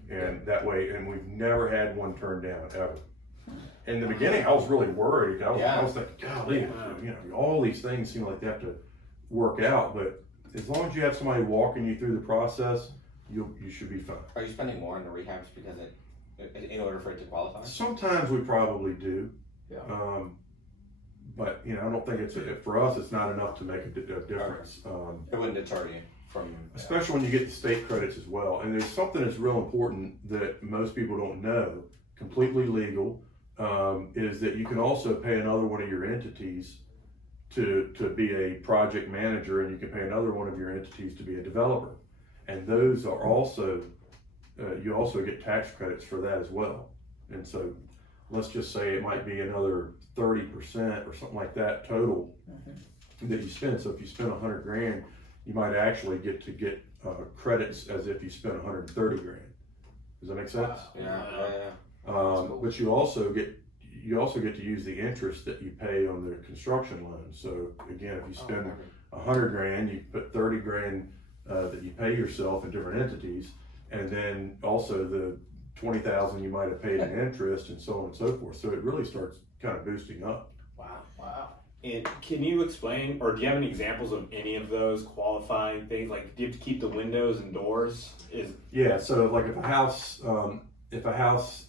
And that way, and we've never had one turned down ever. In the beginning, I was really worried. I was thinking, golly, all these things seem like they have to work out. But as long as you have somebody walking you through the process, you should be fine. Are you spending more on the rehabs because in order for it to qualify? Sometimes we probably do. Yeah. But I don't think for us. It's not enough to make a difference. It wouldn't deter you from. Especially when you get the state credits as well. And there's something that's real important that most people don't know, completely legal, is that you can also pay another one of your entities to be a project manager, and you can pay another one of your entities to be a developer. And those are also, you also get tax credits for that as well. And so let's just say it might be another 30% or something like that total that you spend. So if you spend 100 grand, you might actually get credits as if you spent 130 grand. Does that make sense? Yeah. But you also get to use the interest that you pay on the construction loan. So again, if you spend 100 grand, you put 30 grand that you pay yourself in different entities, and then also the 20,000 you might have paid in interest, and so on and so forth. So it really starts kind of boosting up. wow. And can you explain, or do you have any examples of any of those qualifying things? Like, do you have to keep the windows and doors? Yeah. So like if a house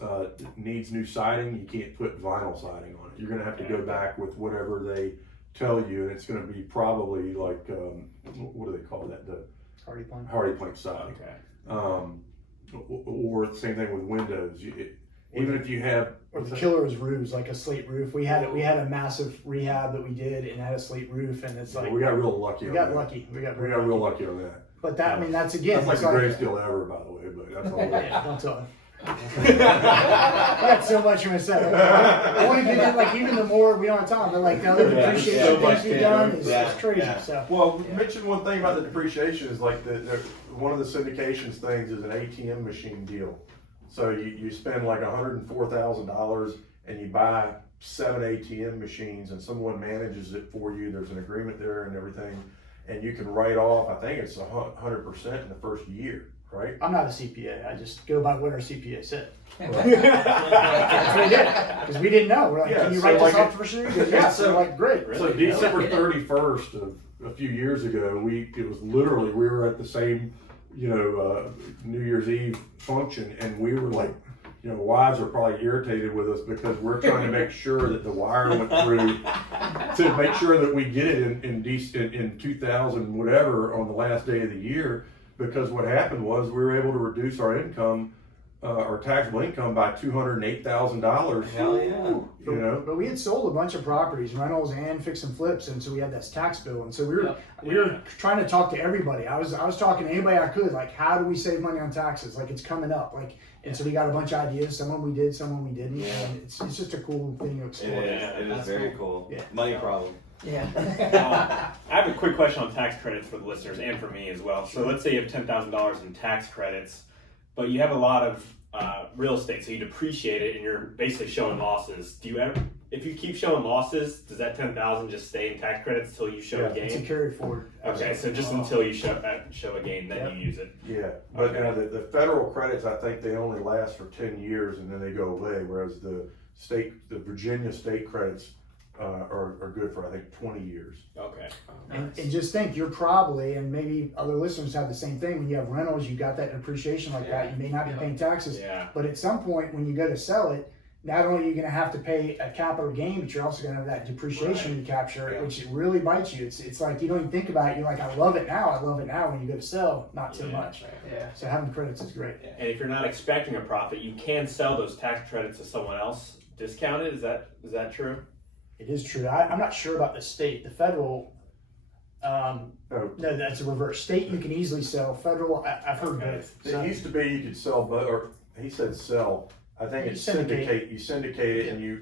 needs new siding, you can't put vinyl siding on it. You're going to have to go back with whatever they tell you, and it's going to be probably like what do they call that? The hardy plank siding. Okay. Or the same thing with windows. Even if you have, Or the killer's roofs, like a slate roof. We had a massive rehab that we did and had a slate roof, and it's like we got real lucky. we on got that. lucky. We got real lucky on that. But that, I mean, that's again. That's like it's the greatest deal ever, by the way. But that's all. Yeah, don't tell I got so much to say. I want to get it, like, even the more we don't have time, but like the other Yeah, depreciation so things much we've to done do. is Yeah, crazy. yeah. So Well, mention one thing about the depreciation is like one of the syndications things is an ATM machine deal. So you spend like $104,000 and you buy 7 ATM machines and someone manages it for you. There's an agreement there and everything, and you can write off, I think it's 100% in the first year, right? I'm not a CPA. I just go by what our CPA said. Right. That's what we did because we didn't know. We're like, Yeah, can you so write like this off for sure? He goes, yeah. So like, great. Really? So December 31st of a few years ago, it was literally, we were at the same, New Year's Eve function, and we were like, wives are probably irritated with us because we're trying to make sure that the wire went through to make sure that we get it in 2000 whatever on the last day of the year. Because what happened was we were able to reduce our income, our taxable income by $208,000. Hell yeah. But we had sold a bunch of properties, rentals and fix and flips, and so we had this tax bill, and so we were trying to talk to everybody. I was talking to anybody I could, like, how do we save money on taxes? Like, it's coming up, like, and so we got a bunch of ideas. Some we did, some we didn't. Yeah. And it's just a cool thing to It explore. is. It is That's very cool. Yeah. Money problem. Yeah. I have a quick question on tax credits for the listeners and for me as well. So let's say you have $10,000 in tax credits, but you have a lot of real estate, so you depreciate it and you're basically showing losses. Do you ever, if you keep showing losses, does that $10,000 just stay in tax credits until you show a It's a gain? carry forward. Okay, so just until you show a gain, then you use it. Yeah, but Okay. the federal credits, I think they only last for 10 years and then they go away, whereas the Virginia state credits are good for, I think, 20 years. Okay. And just think, you're probably, and maybe other listeners have the same thing, when you have rentals, you got that depreciation like that, you may not be paying taxes, Yeah. but at some point when you go to sell it, not only are you going to have to pay a capital gain, but you're also going to have that depreciation you capture, Yeah. which really bites you. It's like you don't even think about it. You're like, I love it now. When you go to sell, not so Yeah. much. Yeah. So having credits is great. And if you're not expecting a profit, you can sell those tax credits to someone else discounted. Is that true? It is true. I'm not sure about the state. The federal, Oh. no, that's a reverse. State you can easily sell. Federal, I've heard Okay. both. It So- used to be you could sell, or he said sell. I think You it's syndicate. syndicate. You syndicate it, and you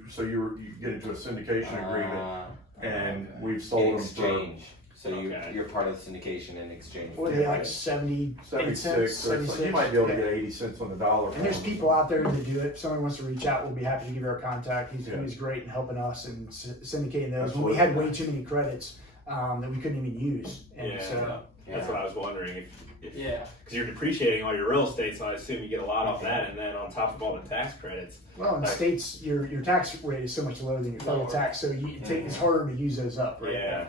get into a syndication agreement, and we've sold In them exchange. So Okay. you're part of the syndication in exchange. What are they like, 70 for 76. cents, So it's like you might be able to get 80 cents on the dollar. And there's people out there to do it. If someone wants to reach out, we'll be happy to give you our contact. He's Yeah. great in helping us and syndicating those. When Absolutely. we had way too many credits that we couldn't even use. And Yeah. so, That's what I was wondering. If Yeah. because you're depreciating all your real estate, so I assume you get a lot off that, and then on top of all the tax credits. well, in Right. states, your tax rate is so much lower than your federal Lower. tax, so it's harder to use those up. Right? Yeah.